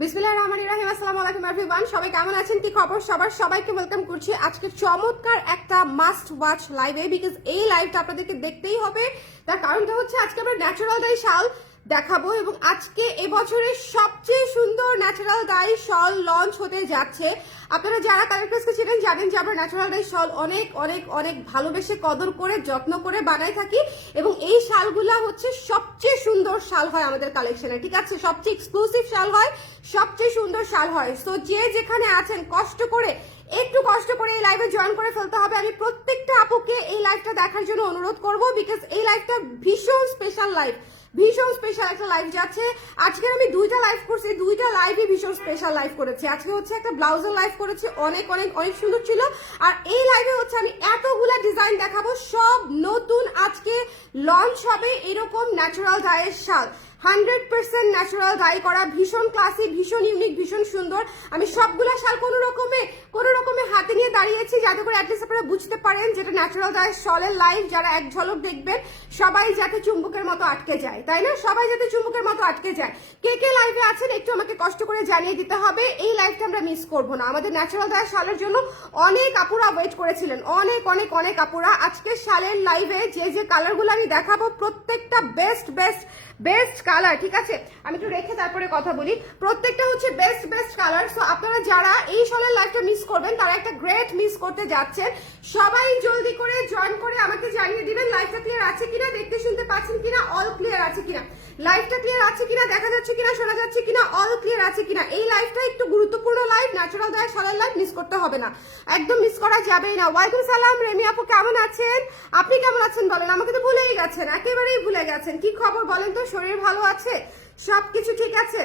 বিসমিল্লাহির রহমানির রহিম। আসসালামু আলাইকুম এভরিওয়ান, সবাই কেমন আছেন, কি খবর সবার? সবাইকে ওয়েলকাম করছি আজকে চমৎকার একটা মাস্ট ওয়াচ লাইভে। বিকজ এই লাইভটা আপনাদেরকে দেখতেই হবে, তার কারণটা হচ্ছে আজকে আমরা ন্যাচারাল ডাই শাল দেখাবো এবং আজকে এবছরের সবচেয়ে সুন্দর ন্যাচারাল ডাই শল লঞ্চ হতে যাচ্ছে। আপনারা যারা কালেক্টরসকে ছিলেন জানেন যে আমরা ন্যাচারাল ডাই শল অনেক অনেক অনেক ভালোবেসে কদর করে যত্ন করে বানাই থাকি এবং এই শালগুলা হচ্ছে সবচেয়ে সুন্দর শাল হয় আমাদের কালেকশনে, ঠিক আছে? সবচেয়ে এক্সক্লুসিভ শাল হয়, সবচেয়ে সুন্দর শাল হয়। সো যে যেখানে আছেন একটু কষ্ট করে এই লাইভে জয়েন করে ফেলতে হবে। আমি প্রত্যেকটা আপুকে এই লাইভটা দেখার জন্য অনুরোধ করব, বিকজ এই লাইভটা ভীষণ স্পেশাল লাইভ, ভীষণ স্পেশাল একটা লাইভ যাচ্ছে। আজকে আমি দুইটা লাইভ করছি, দুইটা লাইভই ভীষণ স্পেশাল লাইভ করেছি। আজকে হচ্ছে একটা ব্লাউজের লাইভ করেছি, অনেক অনেক অনেক সুন্দর ছিল। আর এই লাইভে হচ্ছে আমি এতগুলা ডিজাইন দেখাবো, সব নতুন আজকে লঞ্চ হবে এরকম ন্যাচারাল ডাইয়ের শাল। 100% ন্যাচারাল ডাই করা, ভীষণ ক্লাসি, ভীষণ ইউনিক, ভীষণ সুন্দর। আমি সবগুলা শাল কোনো রকমে হাতে নিয়ে দাঁড়িয়েছি যাতে করে অ্যাটলিস্ট আপনারা বুঝতে পারেন যেটা ন্যাচারাল ডাই শলের লাইভ। যারা এক ঝলক দেখবেন সবাই যাতে চুম্বকের মতো আটকে যায়, তাই না? সবাই যাতে চুম্বকের মতো আটকে যায়। কে কে লাইভে আছেন একটু আমাকে কষ্ট করে জানিয়ে দিতে হবে। এই লাইভটা আমরা মিস করবো না। আমাদের ন্যাচারাল ডাই শালের জন্য অনেক আপুরা ওয়েট করেছিলেন, অনেক অনেক অনেক আপুরা। আজকে শালের লাইভে যে যে কালারগুলো আমি দেখাবো প্রত্যেকটা বেস্ট বেস্ট বেস্ট কালার, ঠিক আছে? আমি একটু রেখে তারপরে কথা বলি। প্রত্যেকটা হচ্ছে বেস্ট বেস্ট কালার। সো আপনারা যারা এই শলের লাইভটা মিস করবেন তারা একটা গ্রেট মিস করতে যাচ্ছেন। সবাই জলদি করে জয়েন করে আমাকে জানিয়ে দিবেন লাইভটা ক্লিয়ার আছে কিনা, দেখতে শুনতে পাচ্ছেন কিনা, অল ক্লিয়ার আছে কিনা, লাইভটা ক্লিয়ার আছে কিনা, দেখা যাচ্ছে কিনা, শোনা যাচ্ছে কিনা, অল ক্লিয়ার আছে কিনা। এই লাইভটা একটু গুরুত্বপূর্ণ লাইভ, ন্যাচারাল ডাই শলের লাইভ, মিস করতে হবে না, একদম মিস করা যাবেই না। ওয়ালাইকুম সালাম রেমি আপু, কেমন আছেন? আপনি কেমন আছেন বলেন? আমাকে তো ভুলেই গেছেন, একেবারেই ভুলে গেছেন। কি খবর বলেন তো? শরীর ভালো আছে? সবকিছু ঠিক আছে?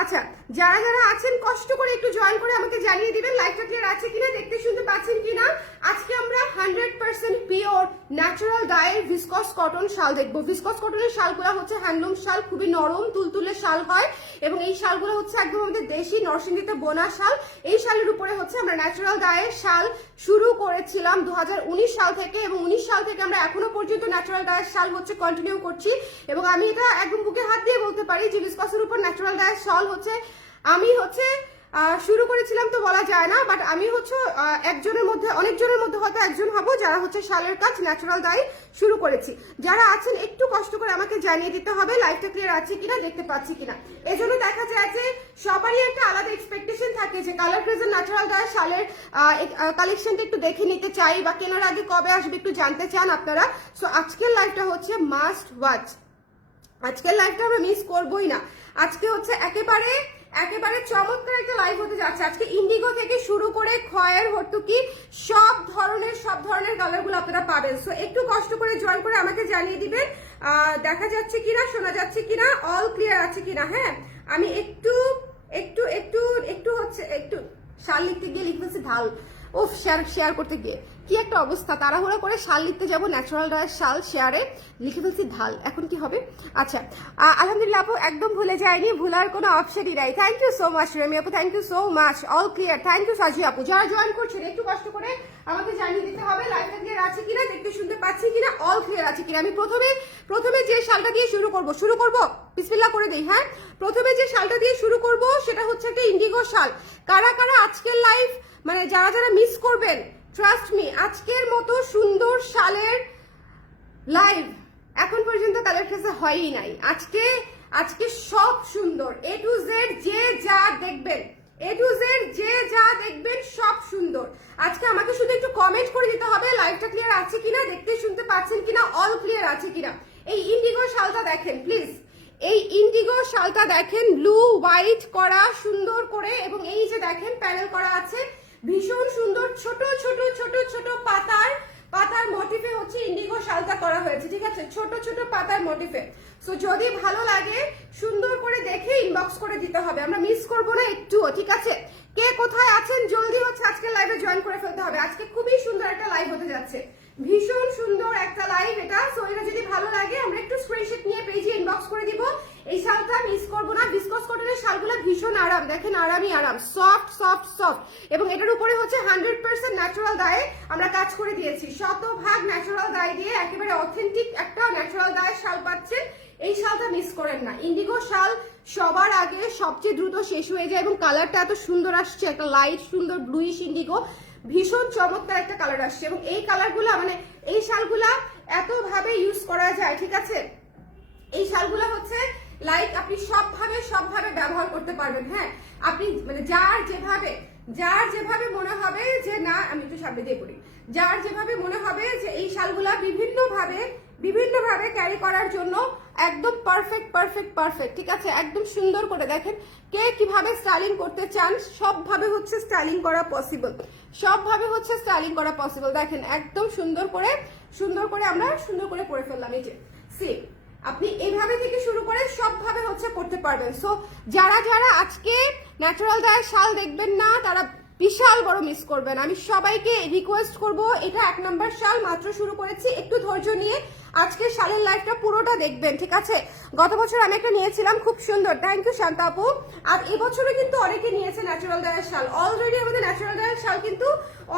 আচ্ছা, যারা যারা আছেন কষ্ট করে একটু জয়েন করে আমাকে জানিয়ে দিবেন লাইভটা ক্লিয়ার আছে কিনা, দেখতে শুনতে পাচ্ছেন কিনা। আজকে আমরা 100% পিওর ন্যাচারাল ডাইয়ের ভিসকস কটন শাল দেখবো। ভিসকস কটনের শালগুলো হচ্ছে হ্যান্ডলুম শাল, খুবই নরম তুলতুলে শাল হয় এবং এই শালগুলো হচ্ছে একদম আমাদের দেশি নরসিংদীতে বোনা শাল। এই শালের উপরে হচ্ছে আমরা ন্যাচারাল ডাইয়ের শাল শুরু করেছিলাম 2019 সাল থেকে এবং 19 সাল থেকে আমরা এখনো পর্যন্ত ন্যাচারাল ডাইয়ের শাল হচ্ছে কন্টিনিউ করছি এবং আমি এটা একদম বুকে হাত দিয়ে বলতে পারি যে ভিসকসের উপর ন্যাচারাল ডাইয়ের শাল হচ্ছে আমি হচ্ছে শুরু করেছিলাম তো বলা যায় না, বাট আমি হচ্ছে অনেকজনের মধ্যে হয়তো একজন হব যারা হচ্ছে শালের কাজ ন্যাচারাল ডাই শুরু করেছি। যারা আছেন একটু কষ্ট করে আমাকে জানিয়ে দিতে হবে লাইভটা ক্লিয়ার আছে কিনা, দেখতে পাচ্ছি কিনা। এজন্য দেখা যায় যে সবারই একটা আলাদা এক্সপেকটেশন থাকে যে কালার প্রেজেন্ট ন্যাচারাল ডাই শালের কালেকশনটা একটু দেখে নিতে চাই বা কেনার আগে কবে আসবে একটু জানতে চান আপনারা। সো আজকের লাইভটা হচ্ছে মাস্ট ওয়াচ, আজকের লাইভটা আমরা মিস করবোই না। আজকে হচ্ছে একেবারে চমৎকার একটা লাইভ হতে যাচ্ছে। আজকে ইন্ডিগো থেকে শুরু করে খয়ের হর্তুকি সব ধরনের কালারগুলো আপনারা পাবেন। সো একটু কষ্ট করে জয়েন করে আমাকে জানিয়ে দিবেন দেখা যাচ্ছে কিনা, শোনা যাচ্ছে কিনা, অল ক্লিয়ার আছে কিনা। হ্যাঁ, আমি একটু শাল লিখতে গিয়ে লিখতেছি ঢাল, ওফ শেয়ার করতে গিয়ে কি একটা অবস্থা, তাড়াহুড়া করে শাল লিখতে যাবো, ন্যাচারাল ডাইয়ের শাল শেয়ারে লিখে ফেলছি ঢাল, এখন কি হবে? আচ্ছা, আলহামদুলিল্লাহ আপু একদম ভুলে যায়নি, ভুলার কোনো অপশনই নাই। Thank you so much Remi আপু, thank you so much, all clear. Thank you Saji আপু। যারা জয়েন করছেন একটু কষ্ট করে আমাকে জানিয়ে দিতে হবে লাইভটা ক্লিয়ার আছে কিনা, দেখতে শুনতে পাচ্ছি কিনা, অল ক্লিয়ার আছে কিনা। আমি প্রথমে যে শালটা দিয়ে শুরু করব বিসমিল্লাহ করে দেই। হ্যাঁ, প্রথমে যে শালটা দিয়ে শুরু করব সেটা হচ্ছে একটা ইন্ডিগো শাল। কারা কারা আজকের লাইভ মানে যারা মিস করবেন, ট্রাস্ট মি, আজকের মতো সুন্দর শালের লাইভ এখন পর্যন্ত কালেক্টরসে হয়ই নাই। আজকে সব সুন্দর, এ টু জেড যে যা দেখবেন সব সুন্দর। আজকে আমাকে শুধু একটু কমেন্ট করে দিতে হবে লাইভটা ক্লিয়ার আছে কিনা, দেখতে শুনতে পাচ্ছেন কিনা, অল ক্লিয়ার আছে কিনা। এই ইন্ডিগো শালটা দেখেন প্লিজ, এই ইন্ডিগো শালটা দেখেন, ব্লু হোয়াইট করা সুন্দর করে এবং এই যে দেখেন প্যানেল করা আছে ভীষণ সুন্দর, ছোট ছোট ছোট ছোট পাতার মোটিফে হচ্ছে ইন্ডিগো শালটা করা হয়েছে, ঠিক আছে? ছোট ছোট পাতার মোটিফে। সো যদি ভালো লাগে সুন্দর করে দেখে ইনবক্স করে দিতে হবে, আমরা মিস করবো না একটুও, ঠিক আছে? কে কোথায় আছেন জলদি হচ্ছে আজকে লাইভে জয়েন করে ফেলতে হবে। আজকে খুবই সুন্দর একটা লাইভ হতে যাচ্ছে, ভীষণ সুন্দর একটা লাইভ এটা। সো এটা যদি ভালো লাগে আমরা একটু স্ক্রিনশট নিয়ে পেজে ইনবক্স করে দিব। এই শালটা মিস করবো না। ভিসকস কটনের শালগুলো ভীষণ আরাম, দেখেন আরামই আরাম, সফট সফট সফট এবং এটার উপরে হচ্ছে 100% ন্যাচারাল ডাই আমরা কাজ করে দিয়েছি, শতভাগ ন্যাচারাল ডাই দিয়ে একেবারে অথেন্টিক একটা ন্যাচারাল ডাই শাল পাচ্ছেন। এই শালটা মিস করেন না। ইন্ডিগো শাল সবার আগে সবচেয়ে দ্রুত শেষ হয়ে যায় এবং কালারটা এত সুন্দর আসছে, একটা লাইট সুন্দর ব্লুইশ ইন্ডিগো, ভীষণ চমৎকার একটা কালার আসছে। এবং এই কালারগুলা মানে এই শালগুলা এত ভাবে ইউজ করা যায়, ঠিক আছে? এই শালগুলা হচ্ছে লাইক আপনি সবভাবে ব্যবহার করতে পারবেন। হ্যাঁ, আপনি মানে যার যেভাবে মনে হবে যে না, আমি একটু সামনে দিয়ে পড়ি, যার যেভাবে মনে হবে যে এই শালগুলা বিভিন্নভাবে ক্যারি করার জন্য একদম পারফেক্ট, ঠিক আছে? একদম সুন্দর করে দেখেন কে কিভাবে স্টাইলিং করতে চান, সবভাবে হচ্ছে স্টাইলিং করা পসিবল, দেখেন একদম সুন্দর করে আমরা সুন্দর করে পরে ফেললাম। এই যে সি আপনি এইভাবে থেকে শুরু করে সবভাবে হচ্ছে পড়তে পারবেন। সো যারা আজকে ন্যাচারাল ডায়ের শাল দেখবেন না তারা বিশাল বড় মিস করবেন। আমি সবাইকে রিকোয়েস্ট করব, এটা 1 নম্বর শাল, মাত্র শুরু করেছি, একটু ধৈর্য নিয়ে আজকে শালের লাইফটা পুরোটা দেখবেন, ঠিক আছে? গত বছর আমি একটা নিয়েছিলাম, খুব সুন্দর, থ্যাংক ইউ শান্তা আপু। আর এবছরও কিন্তু অনেকে নিয়েছে ন্যাচারাল ডায়ের শাল, অলরেডি আমাদের ন্যাচারাল ডায়ের শাল কিন্তু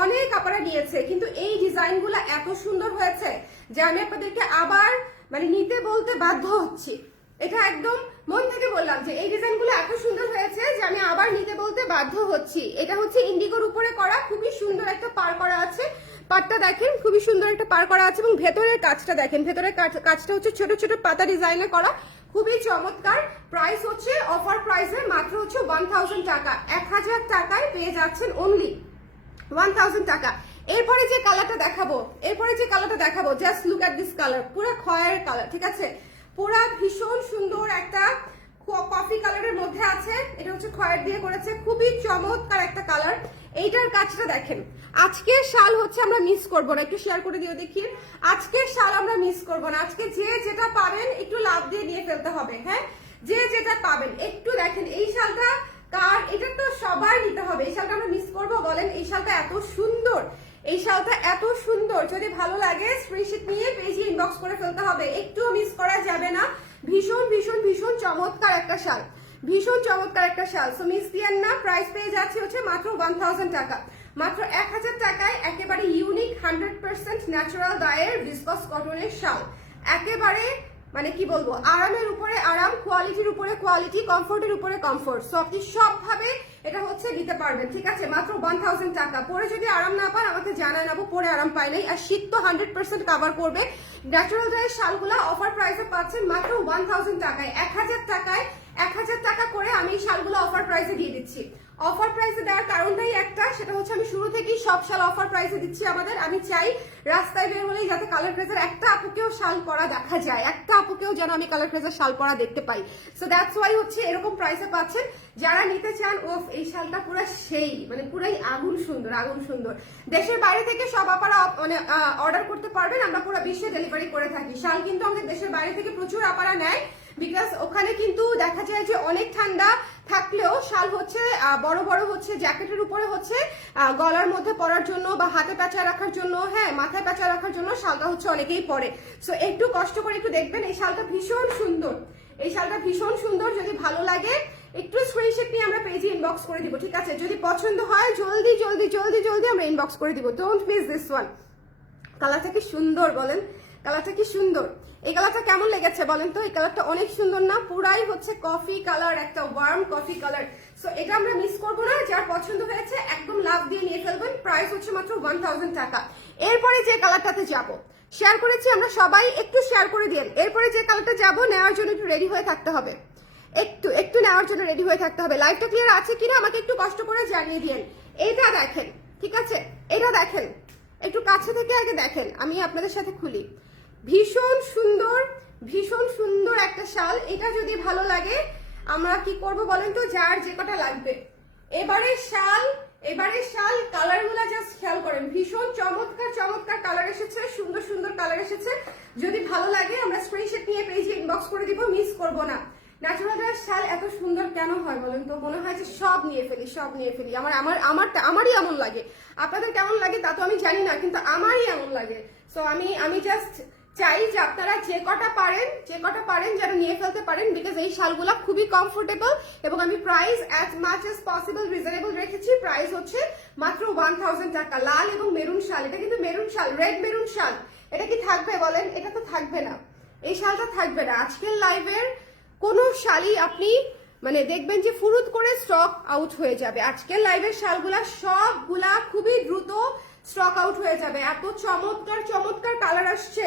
অনেক আপনারা নিয়েছে, কিন্তু এই ডিজাইনগুলো এত সুন্দর হয়েছে যে আমি আপনাদেরকে আবার মানে নিতে বলতে বাধ্য হচ্ছি। এটা একদম মন থেকে বললাম যে এই ডিজাইনগুলো এত সুন্দর হয়েছে যে আমি আবার নিতে বলতে বাধ্য হচ্ছি। এটা হচ্ছে ইন্ডিগোর উপরে করা, খুবই সুন্দর একটা পার করা আছে, পাটটা দেখেন খুবই সুন্দর একটা পার করা আছে এবং ভেতরের কাজটা দেখেন, ভেতরের কাজটা হচ্ছে ছোট ছোট পাতা ডিজাইনে করা, খুবই চমৎকার। প্রাইস হচ্ছে অফার প্রাইসে মাত্র হচ্ছে 1000 টাকা, 1000 টাকায় পেয়ে যাচ্ছেন অনলি 1000 টাকা। এরপরে যে কালারটা দেখাবো, just look at this colour, পুরো খয়ের কালার, ঠিক আছে? পুরা ভীষণ সুন্দর একটা কফি কালারের মধ্যে আছে, এটা হচ্ছে খয়ের দিয়ে করেছে, খুবই চমৎকার একটা কালার। এইটার কাজটা দেখেন, আজকের শাল হচ্ছে আমরা মিস করব না, একটু শেয়ার করে দিও দেখি। আজকের শাল আমরা মিস করব না, আজকে যে যেটা পাবেন একটু লাভ দিয়ে নিয়ে ফেলতে হবে। হ্যাঁ, যে যেটা পাবেন একটু দেখেন। এই শালটা কার, এটা তো সবাই নিতে হবে, এই শালটা আমরা মিস করবো বলেন? এই শালটা এত সুন্দর, যদি ভালো লাগে স্ক্রিনশট নিয়ে পেজে ইনবক্স করে ফেলতে হবে, একটুও মিস করা যাবে না। ভীষণ চমৎকার একটা শাল, সো মিস দিয়েন না। প্রাইস পেয়ে যাচ্ছে হচ্ছে মাত্র 1000 টাকা, মাত্র 1000 টাকায় একেবারে ইউনিক 100% ন্যাচারাল ডায়ের ভিসকস কটনের শাল, একেবারে মানে কি বলবো, আরামের উপরে আরাম, কোয়ালিটির উপরে কোয়ালিটি, কমফোর্টের উপরে কমফোর্ট। সো আপনি সবভাবে এটা হচ্ছে নিতে পারবেন, ঠিক আছে? মাত্র 1000 টাকা। পরে যদি আরাম না পান আমাকে জানায় নেবো, পরে আরাম পাই নাই। আর শীত তো 100% কাভার করবে। ন্যাচারাল ডায়ের শালগুলা অফার প্রাইসে পাচ্ছেন মাত্র 1000 টাকায়, 1000 টাকা করে আমি এই শালগুলো অফার প্রাইসে দিয়ে দিচ্ছি। অফার প্রাইসে দেওয়ার কারণটাই একটা, সেটা হচ্ছে আমি শুরু থেকেই সব শাল অফার প্রাইসে দিচ্ছি আমাদের। আমি চাই রাস্তায় বের হলেই যাতে কালার ফ্রেজার একটা আপুকেও শাল পরা দেখা যায়, একটা আপুকেও যেন আমি কালার ফ্রেজার শাল পরা দেখতে পাই। সো দ্যাটস ওয়াই হচ্ছে এরকম প্রাইসে পাচ্ছেন। যারা নিতে চান, ওফ এই শালটা পুরো সেই মানে পুরাই আগুন সুন্দর। দেশের বাইরে থেকে সব আপারা মানে অর্ডার করতে পারবেন, আমরা পুরো বিশ্বে ডেলিভারি করে থাকি। শাল কিন্তু আমাদের দেশের বাইরে থেকে প্রচুর আপারা নেয়, বিকজ ওখানে কিন্তু দেখা যায় যে অনেক ঠান্ডা থাকলেও শাল হচ্ছে বড় হচ্ছে জ্যাকেটের উপরে হচ্ছে গলার মধ্যে পরার জন্য বা হাতে প্যাঁচা রাখার জন্য, হ্যাঁ মাথায় প্যাঁচা রাখার জন্য শালটা হচ্ছে অনেকেই পরে। সো একটু কষ্ট করে একটু দেখবেন, এই শালটা ভীষণ সুন্দর। যদি ভালো লাগে একটু স্ক্রিনশট নিয়ে আমরা পেজে ইনবক্স করে দিব, ঠিক আছে? যদি পছন্দ হয় জলদি আমরা ইনবক্স করে দিব, ডোন্ট মিস দিস ওয়ান। কালারটা কি সুন্দর বলেন, কালারটা কি সুন্দর। এই কালারটা কেমন লেগেছে বলেন তো? এই কালারটা অনেক সুন্দর না? পুরাই হচ্ছে কফি কালার, একটা ওয়ার্ম কফি কালার। সো এটা আমরা মিস করবো না, যার পছন্দ হয়েছে একদম লাভ দিয়ে নিয়ে ফেলবেন। প্রাইস হচ্ছে মাত্র 1000 টাকা। এরপরে যে কালারটাতে যাব, শেয়ার করেছি আমরা সবাই, একটু শেয়ার করে দিন। এরপরে যে কালারটা যাবো নেওয়ার জন্য একটু রেডি হয়ে থাকতে হবে, একটু নেওয়ার জন্য রেডি হয়ে থাকতে হবে। লাইভটা ক্লিয়ার আছে কিনা আমাকে একটু কষ্ট করে জানিয়ে দিন। এটা দেখেন, ঠিক আছে? এটা দেখেন, একটু কাছে থেকে আগে দেখেন, আমি আপনাদের সাথে খুলি। ভীষণ সুন্দর একটা শাল। এটা যদি ভালো লাগে আমরা কি করব বলেন তো? যার যে কটা লাগবে এবারে শাল কালারগুলো জাস্ট খেয়াল করেন, ভীষণ চমৎকার কালার এসেছে, সুন্দর কালার এসেছে। যদি ভালো লাগে আমরা স্ক্রিনশট নিয়ে পেজে ইনবক্স করে দিব, মিস করব না। ন্যাচারাল ডায়ের শাল এত সুন্দর কেন হয় বলেন তো? মনে হয় যে সব নিয়ে ফেলি। আমারই এমন লাগে, আপনাদের কেমন লাগে তা তো আমি জানি না, কিন্তু আমারই এমন লাগে। সো আমি জাস্ট চাই যে আপনারা যে কটা পারেন যেন নিয়ে ফেলতে পারেন, বিকজ এই শালগুলা খুবই কমফোর্টেবল এবং আমি price as much as possible reasonable রেখেছি। প্রাইস হচ্ছে মাত্র 1000 টাকা। লাল এবং মেরুন শাল, এটা কিন্তু মেরুন শাল, রেড মেরুন শাল। এটা কি থাকবে বলেন? এটা তো থাকবে না, এই শালটা থাকবে না। আজকের লাইভের কোনো শালই আপনি মানে দেখবেন যে ফুরুত করে স্টক আউট হয়ে যাবে। আজকের লাইভের শালগুলা সবগুলা খুবই দ্রুত স্টক আউট হয়ে যাবে। এত চমৎকার চমৎকার কালার আসছে,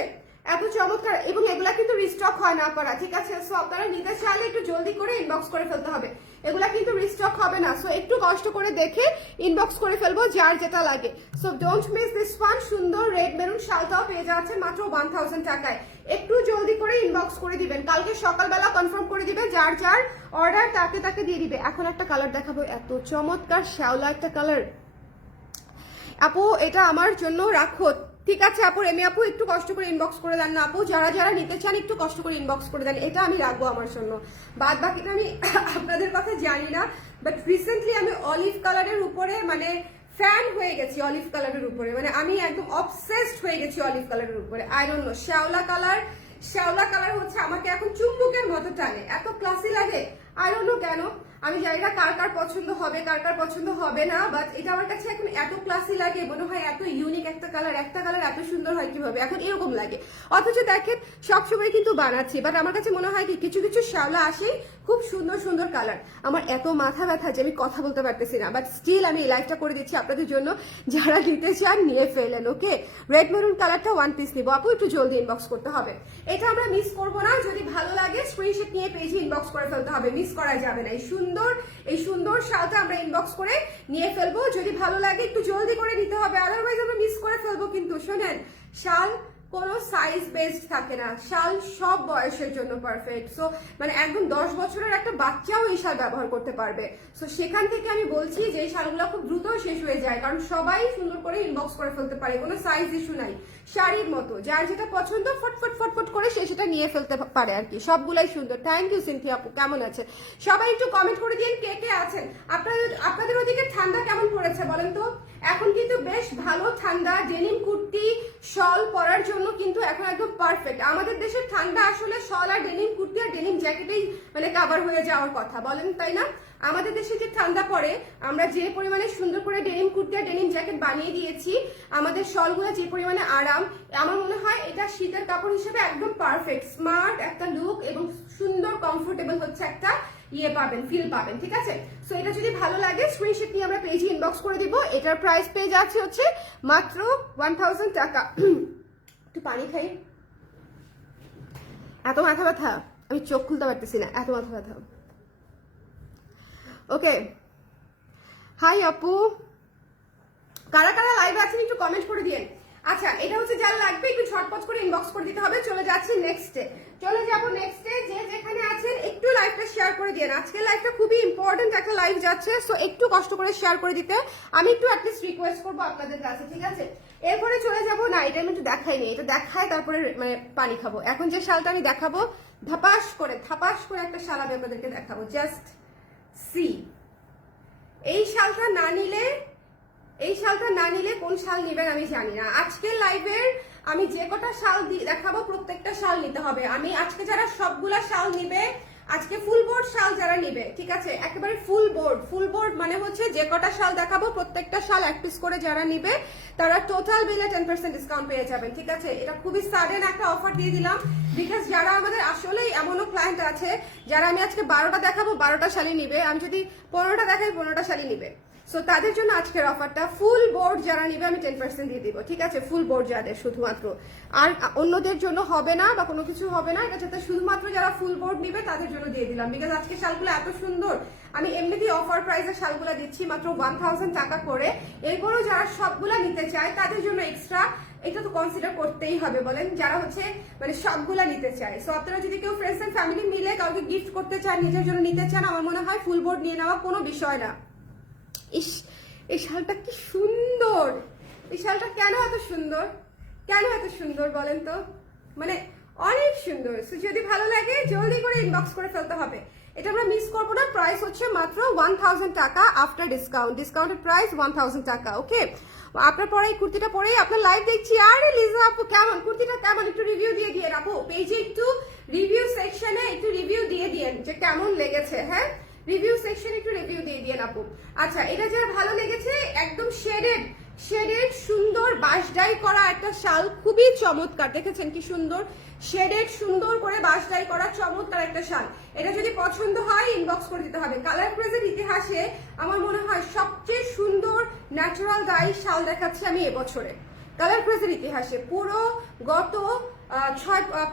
এত চমৎকার, এবং এগুলা কিন্তু রিস্টক হয় না করা, ঠিক আছে? সো আপনারা নিতে চাইলে একটু জলদি করে ইনবক্স করে ফেলতে হবে, এগুলা কিন্তু রিস্টক হবে না। সো একটু কষ্ট করে দেখে ইনবক্স করে ফেলবো যার যেটা লাগে। So don't miss this one. সুন্দর রেড মেরুন শালটাও পেয়ে যাচ্ছেন মাত্র 1000 টাকায়। একটু জলদি করে ইনবক্স করে দিবেন, কালকে সকালবেলা কনফার্ম করে দিবে যার যার অর্ডার তাকে তাকে দিয়ে দিবে। এখন একটা কালার দেখাবো, এত চমৎকার শ্যাওলা একটা কালার। আপু এটা আমার জন্য রাখো, ঠিক আছে আপু? রেমি আপু একটু কষ্ট করে ইনবক্স করে দেন না আপু, যারা যারা নিতে চান একটু কষ্ট করে ইনবক্স করে দেন, এটা আমি রাখবো আমার জন্য। বাদ বাকিটা আমি আপনাদের কথা জানি না, বাট রিসেন্টলি আমি অলিভ কালারের উপরে মানে ফ্যান হয়ে গেছি, অলিভ কালারের উপরে মানে আমি একদম অবসেসড হয়ে গেছি অলিভ কালারের উপরে। আই ডোন্ট নো, শ্যাওলা কালার হচ্ছে আমাকে এখন চুম্বকের মতো টানে, এত ক্লাসি লাগে। আই ডোন্ট নো কেন, আমি জানি না কার কার পছন্দ হবে কার কার পছন্দ হবে না, বাট এটা আমার কাছে এখন এত ক্লাসি লাগে, মনে হয় এত ইউনিক একটা কালার এত সুন্দর হয় কিভাবে, এখন এরকম লাগে। অথচ দেখেন সবসময় কিন্তু বানাচ্ছি, বাট আমার কাছে মনে হয় কি কিছু কিছু শ্যাওলা আসে খুব সুন্দর সুন্দর কালার। আমার এত মাথা ব্যথা যে আমি কথা বলতে পারতেছি না, বাট স্টিল আমি এই লাইভটা করে দিচ্ছি আপনাদের জন্য, যারা নিতে চান নিয়ে ফেলেন। ওকে, রেড মেরুন কালারটা 1 পিস নিবো আপু, একটু জলদি ইনবক্স করতে হবে, এটা আমরা মিস করবো না। যদি ভালো লাগে স্ক্রিনশট নিয়ে পেজে ইনবক্স করে ফেলতে হবে, মিস করা যাবে না। এই সুন্দর শালটা আমরা ইনবক্স করে নিয়ে ফেলবো, যদি ভালো লাগে একটু জলদি করে নিতে হবে, আদারওয়াইজ আমরা মিস করে ফেলবো। কিন্তু শোনেন, শাল কোনো সাইজ বেসড থাকে না, শাল সব বয়সের জন্য পারফেক্ট। সো মানে একদম 10 বছরের একটা বাচ্চাও এই শাল ব্যবহার করতে পারবে। সো সেখান থেকে আমি বলছি যে এই শালগুলো খুব দ্রুত শেষ হয়ে যায়, কারণ সবাই সুন্দর করে ইনবক্স করে ফেলতে পারে, কোনো সাইজ ইস্যু নাই। শাড়ির মতো যার যেটা পছন্দ ফটফট করে সে সেটা নিয়ে ফেলতে পারে আর কি, সবগুলাই সুন্দর। থ্যাংক ইউ সিনথিয়া আপু, কেমন আছেন সবাই? একটু কমেন্ট করে দিন কে কে আছেন। আপনাদের ওদিকে ঠান্ডা কেমন পড়েছে বলেন তো? এখন কিন্তু বেশ ভালো ঠান্ডা, ডেনিম কুর্তি শল পরার জন্য কিন্তু এখন একদম পারফেক্ট। আমাদের দেশের ঠান্ডা আসলে শল আর ডেনিম কুর্তি আর ডেনিম জ্যাকেটেই মানে কভার হয়ে যাওয়ার কথা, বলেন তাই না? আমাদের দেশে যে ঠান্ডা পড়ে, আমরা যে পরিমাণে সুন্দর করে ডেনিম কুর্তি আর ডেনিম জ্যাকেট বানিয়ে দিয়েছি, আমাদের শলগুলো যে পরিমাণে আরাম, আমার মনে হয় এটা শীতের কাপড় হিসেবে একদম পারফেক্ট, স্মার্ট একটা লুক এবং সুন্দর কমফোর্টেবল হচ্ছে একটা পাবেন, ফিল পাবেন, ঠিক আছে? সো এটা যদি ভালো লাগে স্ক্রিনশট নিয়ে আমরা পেজে ইনবক্স করে দিব। এটার প্রাইস পেয়ে যাচ্ছে হচ্ছে মাত্র 1000 টাকা। একটু পানি খাই, এত মাথা ব্যথা আমি চোখ খুলতে পারতেছি না, এত মাথা ব্যথা। ওকে, হাই আপু, কারা কারা লাইভে আছেন একটু কমেন্ট করে দিন। আচ্ছা, এটা হচ্ছে যার লাগবে একটু ঝটপট করে ইনবক্স করে দিতে হবে। চলে যাচ্ছি নেক্সটে, চলে যাবো নেক্সটে। যে যেখানে আছেন একটু লাইভটা শেয়ার করে দিন, আজকের লাইভটা খুবই ইম্পর্টেন্ট একটা লাইভ যাচ্ছে, সো একটু কষ্ট করে শেয়ার করে দিতে আমি একটু অ্যাটলিস্ট রিকোয়েস্ট করবো আপনাদের কাছে, ঠিক আছে? এরপরে চলে যাবো, না এটা আমি একটু দেখাইনি, এটা দেখায় তারপরে মানে পানি খাবো। এখন যে শালটা আমি দেখাবো, ধাপাস করে একটা শাল আমি আপনাদেরকে দেখাবো, জাস্ট সি। এই শালটা না নিলে কোন শাল নিবেন আমি জানি না। আজকের লাইভের আমি যে কটা শাল দেখাবো প্রত্যেকটা শাল নিতে হবে। আমি আজকে যারা সবগুলা শাল নিবে, আজকে ফুল বোর্ড শাল যারা নিবে, ঠিক আছে, একেবারে ফুল বোর্ড মানে হচ্ছে যে কটা শাল দেখাবো প্রত্যেকটা শাল 1 পিস করে যারা নিবে তারা টোটাল বিলে 10% ডিসকাউন্ট পেয়ে যাবেন, ঠিক আছে? এটা খুবই সাডেন একটা অফার দিয়ে দিলাম, বিকজ যারা আমাদের আসলেই এমনও ক্লায়েন্ট আছে যারা আমি আজকে 12টা দেখাবো 12টা শাড়ি নিবে, আমি যদি 15টা দেখাই 15টা শাড়ি নিবে। সো তাদের জন্য আজকের অফারটা, ফুল বোর্ড যারা নিবে আমি 10% দিয়ে দিব, ঠিক আছে? ফুল বোর্ড যাদের শুধুমাত্র, আর অন্যদের জন্য হবে না বা কোনো কিছু হবে না, এটা যাতে শুধুমাত্র যারা ফুল বোর্ড নিবে তাদের জন্য দিয়ে দিলাম, বিকজ আজকে শালগুলো এত সুন্দর। আমি এমনিতেই অফার প্রাইসে শালগুলো দিচ্ছি মাত্র 1000 টাকা করে। এরপরও যারা সবগুলা নিতে চায় তাদের জন্য এক্সট্রা, এটা তো কনসিডার করতেই হবে বলেন, যারা হচ্ছে মানে সবগুলা নিতে চায়। সো আপনারা যদি কেউ ফ্রেন্ডস এন্ড ফ্যামিলি মিলে কাউকে গিফট করতে চান, নিজের জন্য নিতে চান, আমার মনে হয় ফুল বোর্ড নিয়ে নেওয়া কোনো বিষয় না। ইস, এই শালটা কি সুন্দর, এই শালটা কেন এত সুন্দর বলেন তো, মানে অনেক সুন্দর। সো যদি ভালো লাগে জলদি করে ইনবক্স করে ফেলতে হবে, এটা আমরা মিস করবো না। প্রাইস হচ্ছে মাত্র 1000 টাকা আফটার ডিসকাউন্টের প্রাইস 1000 টাকা। ওকে, আপনার পরে এই কুর্তিটা পরেই আপনার লাইভ দেখছি। আরে লিজা আপু কেমন, কুর্তিটা কেমন, একটু রিভিউ দিয়ে দিয়ে আপু পেজে, একটু রিভিউ সেকশনে একটু রিভিউ দিয়ে দিয়েন যে কেমন লেগেছে। হ্যাঁ, রিভিউ সেকশনে একটু রিভিউ দিয়ে দিয়েন আপু। আচ্ছা, এটা যার ভালো লেগেছে, একদম শেডেড সুন্দর বাঁশ ডাই করা একটা শাল, খুবই চমৎকার। দেখেছেন কি সুন্দর শেডেড, সুন্দর করে বাঁশ ডাই করা চমৎকার একটা শাল। এটা যদি পছন্দ হয় ইনবক্স করে দিতে হবে। কালার প্রেজের ইতিহাসে আমার মনে হয় সবচেয়ে সুন্দর ন্যাচারাল ডাই শাল দেখাচ্ছি আমি এবছরে কালার প্রেজের ইতিহাসে। পুরো গত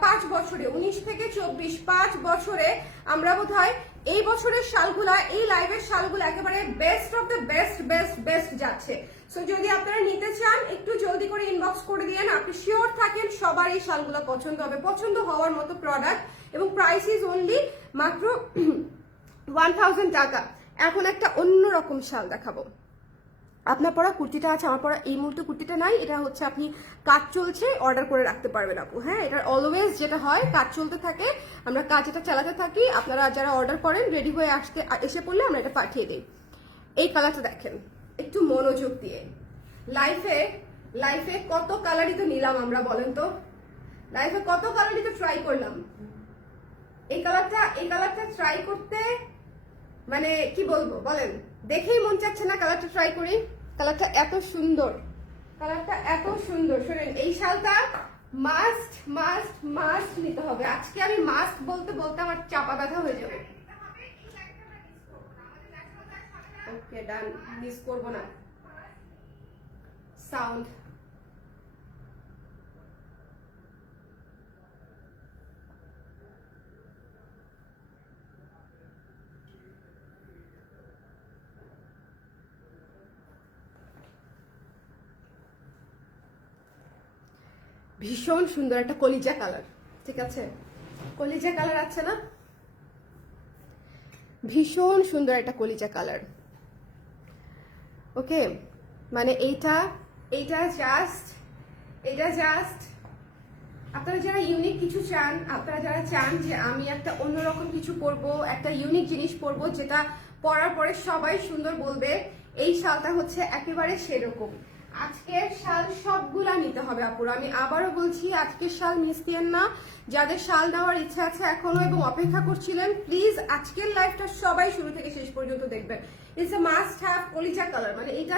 5 বছরে, 19 থেকে 24, 5 বছরে আমরা বোধহয় এই বছরের শালগুলা, এই লাইভের শালগুলো একেবারে best of the best best best যাচ্ছে। সো যদি আপনারা নিতে চান একটু জলদি করে ইনবক্স করে দিয়েন। আপনি শিওর থাকেন সবার এই শালগুলো পছন্দ হবে, পছন্দ হওয়ার মতো প্রোডাক্ট, এবং প্রাইস ইজ অনলি মাত্র 1000 টাকা। এখন একটা অন্যরকম শাল দেখাবো। আপনার পরা কুর্তিটা আছে, আমার পরা এই মুহূর্তে কুর্তিটা নাই। এটা হচ্ছে আপনি কাজ চলছে অর্ডার করে রাখতে পারবেন আপু। হ্যাঁ, এটা অলওয়েজ যেটা হয় কাজ চলতে থাকে, আমরা কাজ এটা চালাতে থাকি। আপনারা যারা অর্ডার করেন রেডি হয়ে এসে পড়লে আমরা এটা পাঠিয়ে দিই। এই কালারটা দেখেন একটু মনোযোগ দিয়ে। লাইফে কত কালারই তো নিলাম আমরা, বলেন তো, লাইফে কত কালারই তো ট্রাই করলাম। এই কালারটা ট্রাই করতে মানে কি বলবো বলেন, দেখেই মন চাচ্ছে না কালারটা ট্রাই করি। কালারটা এত সুন্দর, কালারটা এত সুন্দর। শুনেন, এই শালটা মাস্ট মাস্ট মাস্ট নিতে হবে। আজকে আমি মাস্ট বলতে বলতে আমার চাপা ব্যথা হয়ে যাবে। ওকে ডান, মিস করব না। সাউন্ড ভীষণ সুন্দর একটা কলিজা কালার, ঠিক আছে, কলিজা কালার আছে না, ভীষণ সুন্দর একটা কলিজা কালার। ওকে, মানে এইটা জাস্ট আপনারা যারা ইউনিক কিছু চান, আপনারা যারা চান যে আমি একটা অন্যরকম কিছু পরবো, একটা ইউনিক জিনিস পরবো যেটা পরার পরে সবাই সুন্দর বলবে, এই শালটা হচ্ছে একেবারে সেরকম। আজকের শাল সবগুলা নিতে হবে আপুরা, আমি আবারও বলছি আজকের শাল মিস দিয়েন না। যাদের শাল নেওয়ার ইচ্ছা আছে এখনো এবং অপেক্ষা করছিলেন, প্লিজ আজকের লাইভটা সবাই শুরু থেকে শেষ পর্যন্ত দেখবেন। ইটস এ মাস্ট হ্যাভ কলিজা কালার, মানে এটা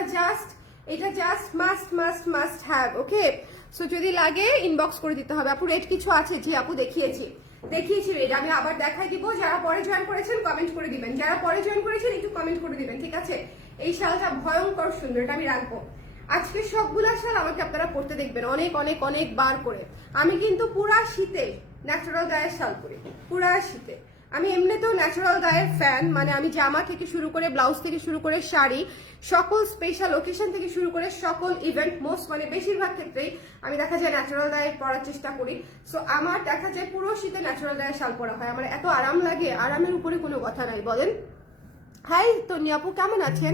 just must have. Okay, so যদি লাগে ইনবক্স করে দিতে হবে। আপু রেট কিছু আছে? যে আপু দেখিয়েছি রেট, আমি আবার দেখাই দিব। যারা পরে জয়েন করেছেন কমেন্ট করে দিবেন, যারা পরে জয়েন করেছেন একটু কমেন্ট করে দিবেন, ঠিক আছে। এই শালটা ভয়ঙ্কর সুন্দর, এটা আমি রাখবো। আজকে সবগুলা শাল আমাকে আপনারা পড়তে দেখবেন অনেক অনেক অনেক বার করে। আমি কিন্তু পুরা শীতে ন্যাচারাল ডায়ের শাল পরি, পুরা শীতে। আমি এমনিতেও ন্যাচারাল ডায়ের ফ্যান, মানে আমি জামা থেকে শুরু করে ব্লাউজ থেকে শুরু করে শাড়ি, সকল স্পেশাল ওকেশন থেকে শুরু করে সকল ইভেন্ট, মোস্ট মানে বেশিরভাগ ক্ষেত্রেই আমি দেখা যায় ন্যাচারাল ডায়ের পরার চেষ্টা করি। সো আমার দেখা যায় পুরো শীতে ন্যাচারাল ডায়ের শাল পরা হয়, আমার এত আরাম লাগে, আরামের উপরে কোনো কথা নাই। বলেন হাই তনি আপু, কেমন আছেন?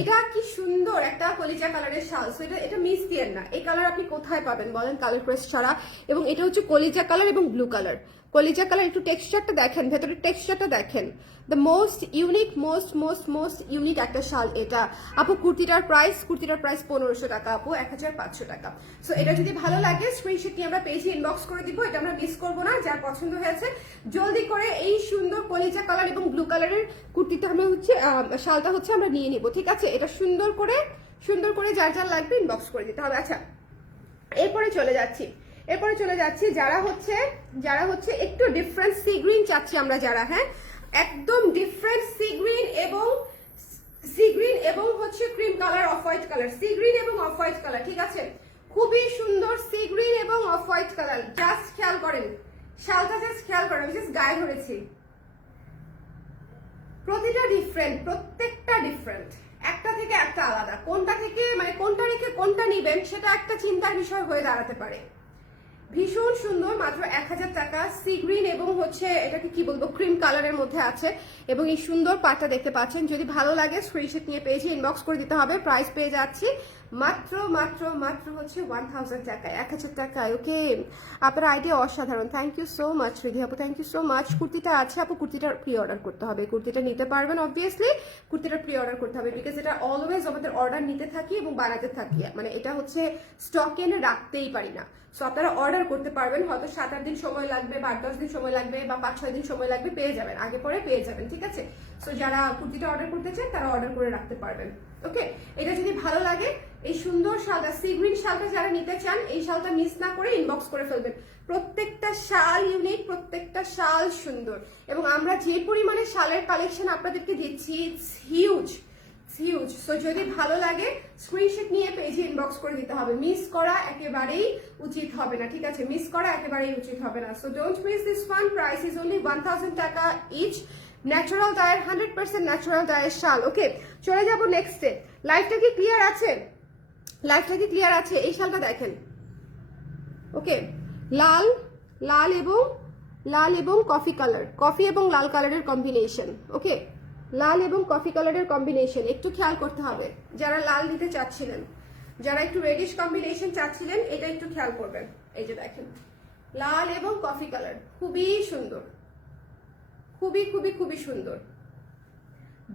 এটা কি সুন্দর একটা কলিজা কালারের শাল। সো এটা মিস দিয়েন না। এই কালার আপনি কোথায় পাবেন বলেন, কালার প্রেস ছাড়া। এবং এটা হচ্ছে কলিজা কালার এবং ব্লু কালার। কলিজা কালার, একটু টেক্সচারটা দেখেন, ভেতরের টেক্সচারটা দেখেন। The most unique most unique একটা শাল এটা আপু। কুর্তিটার প্রাইস 1500 টাকা আপু, 1500 টাকা। সো এটা যদি ভালো লাগে স্ক্রিনশট নিয়ে আমরা পেজে ইনবক্স করে দিব, এটা আমরা মিস করবো না। যার পছন্দ হয়েছে জলদি করে এই সুন্দর কলিজা কালার এবং ব্লু কালারের কুর্তিটা আমরা হচ্ছে শালটা হচ্ছে আমরা নিয়ে নিব, ঠিক আছে। এটা সুন্দর করে যার যার লাগবে ইনবক্স করে দিতে হবে। আচ্ছা, এরপরে চলে যাচ্ছি যারা হচ্ছে একটু ডিফারেন্ট সি গ্রিন চাচ্ছি আমরা, যারা হ্যাঁ একদম ডিফারেন্ট সি গ্রিন এবং হচ্ছে cream colour, off white colour, sea green এবং অফ হোয়াইট কালার, ঠিক আছে। খুবই সুন্দর সি গ্রিন এবং অফ হোয়াইট কালার। জাস্ট খেয়াল করেন শালটা, জাস্ট খেয়াল করেন, আমি জাস্ট গায়ে ধরেছি। প্রতিটা ডিফারেন্ট, প্রত্যেকটা ডিফারেন্ট, একটা থেকে একটা আলাদা। কোনটা থেকে মানে কোনটা রেখে কোনটা নিবেন সেটা একটা চিন্তার বিষয় হয়ে দাঁড়াতে পারে। ভীষণ সুন্দর, মাত্র 1000 টাকা। সি গ্রিন এবং হচ্ছে এটাকে কি বলবো, ক্রিম কালারের মধ্যে আছে। এবং এই সুন্দর পাটটা দেখতে পাচ্ছেন। যদি ভালো লাগে স্ক্রিনশট নিয়ে পেজে ইনবক্স করে দিতে হবে। প্রাইস পেয়ে যাচ্ছি মাত্র হচ্ছে 1000 টাকায়, 1000 টাকায়। ওকে, আপনার আইডিয়া অসাধারণ। Thank you so much Ridhi আপু, থ্যাংক ইউ সো মাচ। কুর্তিটা আছে আপু, কুর্তিটার প্রি অর্ডার করতে হবে। কুর্তিটা নিতে পারবেন অবভিয়াসলি, কুর্তিটা প্রি অর্ডার করতে হবে, বিকজ এটা অলওয়েজ আমাদের অর্ডার নিতে থাকি এবং বানাতে থাকি, মানে এটা হচ্ছে স্টক এনে রাখতেই পারি না। সো আপনারা অর্ডার করতে পারবেন, হয়তো 7-8 দিন সময় লাগবে বা 8-10 দিন সময় লাগবে বা 5-6 দিন সময় লাগবে, পেয়ে যাবেন, আগে পরে পেয়ে যাবেন, ঠিক আছে। সো যারা কুর্তিটা অর্ডার করতে চান তারা অর্ডার করে রাখতে পারবেন। ওকে, এটা যদি ভালো লাগে এই সুন্দর শালটা, সি গ্রিন শালটা যারা নিতে চান এই শালটা মিস না করে ইনবক্স করে ফেলবেন। প্রত্যেকটা শাল ইউনিক, প্রত্যেকটা শাল সুন্দর, এবং আমরা যে পরিমাণে শালের কালেকশন আপনাদেরকে দিচ্ছি ইটস হিউজ হিউজ। সো যদি ভালো লাগে স্ক্রিনশট নিয়ে পেজে ইনবক্স করে দিতে হবে, মিস করা একেবারেই উচিত হবে না, ঠিক আছে? মিস করা একেবারেই উচিত হবে না। So don't miss this one, price is only 1000 টাকা each. Natural Dyer 100% natural Dyer শাল। ওকে, চলে যাব নেক্সটে। লাইফটা কি ক্লিয়ার আছে? লাইফটা কি ক্লিয়ার আছে? এই শালটা দেখেন। ওকে, লাল লাল এবং কফি কালার, কফি এবং লাল কালারের কম্বিনেশন। ওকে, লাল এবং কফি কালারের কম্বিনেশন একটু খেয়াল করতে হবে। যারা লাল নিতে চাচ্ছিলেন, যারা একটু রেডিশ কম্বিনেশন চাচ্ছিলেন, এটা একটু খেয়াল করবেন। এই যে দেখেন, লাল এবং কফি কালার, খুবই সুন্দর, খুবই খুবই খুবই সুন্দর।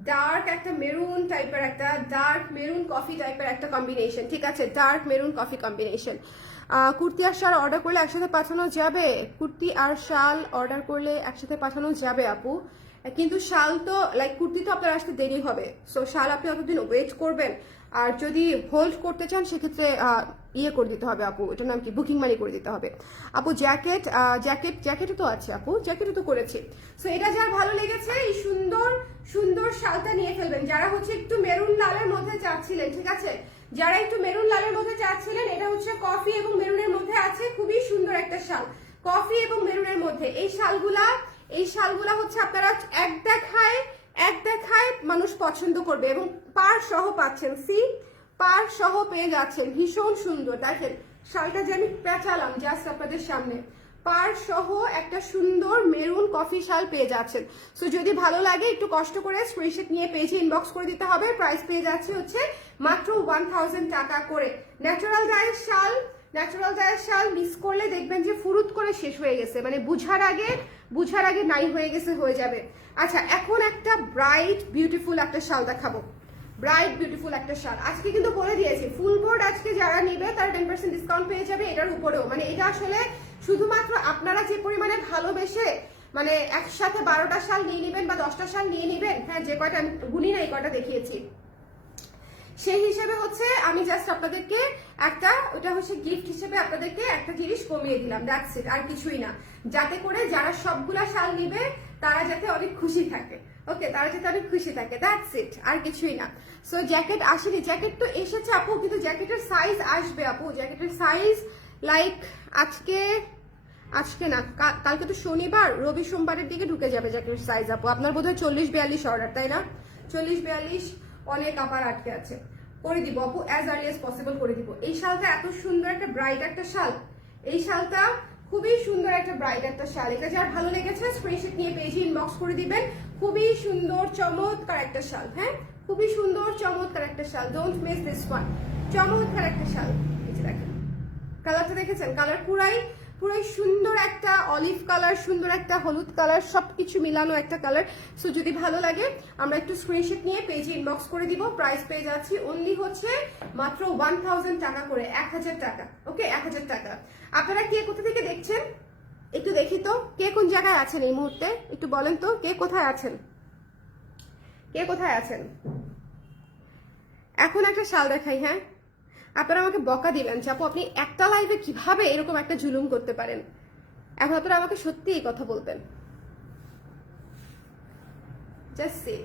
ডার্ক একটা মেরুন টাইপের, একটা ডার্ক মেরুন কফি টাইপের একটা কম্বিনেশন, ঠিক আছে? Dark maroon coffee combination. Kurti আর শাল অর্ডার করলে একসাথে পাঠানো যাবে? কুর্তি আর শাল অর্ডার করলে একসাথে পাঠানো যাবে আপু, কিন্তু শাল তো লাইক কুর্তি তো আপনার আসতে দেরি হবে। সো শাল আপনি অতদিন ওয়েট করবেন, আর যদি হোল্ড করতে চান সেক্ষেত্রে ইয়ে করে দিতে হবে আপু, এটার নাম কি, বুকিং মানি করে দিতে হবে আপু। জ্যাকেটও তো আছে আপু, জ্যাকেটও তো করেছি। সো এটা যার ভালো লেগেছে এই সুন্দর সুন্দর শালটা নিয়ে ফেলবেন। যারা হচ্ছে একটু মেরুন লালের মধ্যে চাচ্ছিলেন, ঠিক আছে? যারা একটু মেরুন লালের মধ্যে চাচ্ছিলেন, এটা হচ্ছে কফি এবং মেরুনের মধ্যে আছে, খুবই সুন্দর একটা শাল, কফি এবং মেরুনের মধ্যে। এই শালগুলা হচ্ছে আপনারা এক দেখায় মানুষ পছন্দ করবে, এবং পার সহ পাচ্ছেন, পার সহ পেয়ে যাচ্ছেন, ভীষণ সুন্দর। দেখেন শালটা যে আমি পেঁচালাম জাস্ট আপনাদের সামনে, পার সহ একটা সুন্দর মেরুন কফি শাল পেয়ে যাচ্ছেন। সো যদি ভালো লাগে একটু কষ্ট করে স্ক্রিনশট নিয়ে পেজে ইনবক্স করে দিতে হবে। প্রাইস পেয়ে যাচ্ছে হচ্ছে মাত্র 1000 টাকা করে। ন্যাচারাল ডায়ের শাল মিস করলে দেখবেন যে ফুরুত করে শেষ হয়ে গেছে, মানে বুঝার আগে নাই হয়ে গেছে, হয়ে যাবে। আচ্ছা, এখন একটা ব্রাইট বিউটিফুল একটা শাল দেখাবো, ব্রাইট বিউটিফুল একটা শাল। আজকে কিন্তু বলে দিয়েছি ফুল বোর্ড আজকে যারা নেবে তারা 10% ডিসকাউন্ট পেয়ে যাবে এটার উপরেও। মানে এটা আসলে শুধুমাত্র আপনারা যে পরিমাণে ভালোবেসে মানে একসাথে 12টা শাল নিয়ে নেবেন বা 10টা শাল নিয়ে নেবেন, হ্যাঁ, যে কয়টা আমি গুনি না, এই কয়টা দেখিয়েছি, সেই হিসেবে হচ্ছে আমি জাস্ট আপনাদেরকে ওটা হচ্ছে গিফট হিসেবে আপনাদেরকে একটা জিনিস কমিয়ে দিলাম, দ্যাটস ইট, আর কিছুই না। যাতে করে যারা সবগুলা শাল নিবে তারা যাতে অনেক খুশি থাকে। ওকে, তারা যাতে অনেক খুশি থাকে, দ্যাটস ইট, আর কিছুই না। সো জ্যাকেট আসেনি, জ্যাকেট তো এসেছে আপু, কিন্তু জ্যাকেটের সাইজ আসবে আপু, জ্যাকেটের সাইজ লাইক আজকে না, কালকে তো শনিবার, রবি সোমবারের দিকে ঢুকে যাবে জ্যাকেটের সাইজ আপু। আপনার বোধহয় 40-42 অর্ডার, তাই না? 40-42 অনেক আবার আটকে আছে, করে দিব আপু, অ্যাজ আর্লি অ্যাজ পসিবল করে দিব। এই শালটা এত সুন্দর একটা ব্রাইট একটা শাল, এই শালটা খুবই সুন্দর একটা ব্রাইট একটা শাল। এটা যার ভালো লেগেছে স্ক্রিনশট নিয়ে পেজে ইনবক্স করে দিবেন। খুবই সুন্দর চমৎকার একটা শাল, হ্যাঁ, খুবই সুন্দর চমৎকার একটা শাল, ডোন্ট মিস দিস ওয়ান। চমৎকার একটা শাল, এই যে দেখেন কালারটা দেখেছেন, কালার পুরাই সুন্দর একটা অলিভ কালার, সুন্দর একটা হলুদ কালার, সবকিছু মিলানো একটা কালার। সো যদি ভালো লাগে আমরা একটু স্ক্রিনশট নিয়ে পেজে ইনবক্স করে দিব। প্রাইস পেয়ে যাচ্ছি অনলি হচ্ছে মাত্র 1000 টাকা করে, 1000 টাকা। ওকে, 1000 টাকা। আপনারা কে কোথা থেকে দেখছেন একটু দেখি তো, কে কোন জায়গায় আছেন এই মুহূর্তে একটু বলেন তো, কে কোথায় আছেন, কে কোথায় আছেন? এখন একটা শাল দেখাই, হ্যাঁ, আপনারা আমাকে বকা দিবেন যে আপু আপনি একটা লাইভে কিভাবে এরকম একটা জুলুম করতে পারেন। এখন আপনারা আমাকে সত্যি এই কথা বলবেন, জাস্ট সে।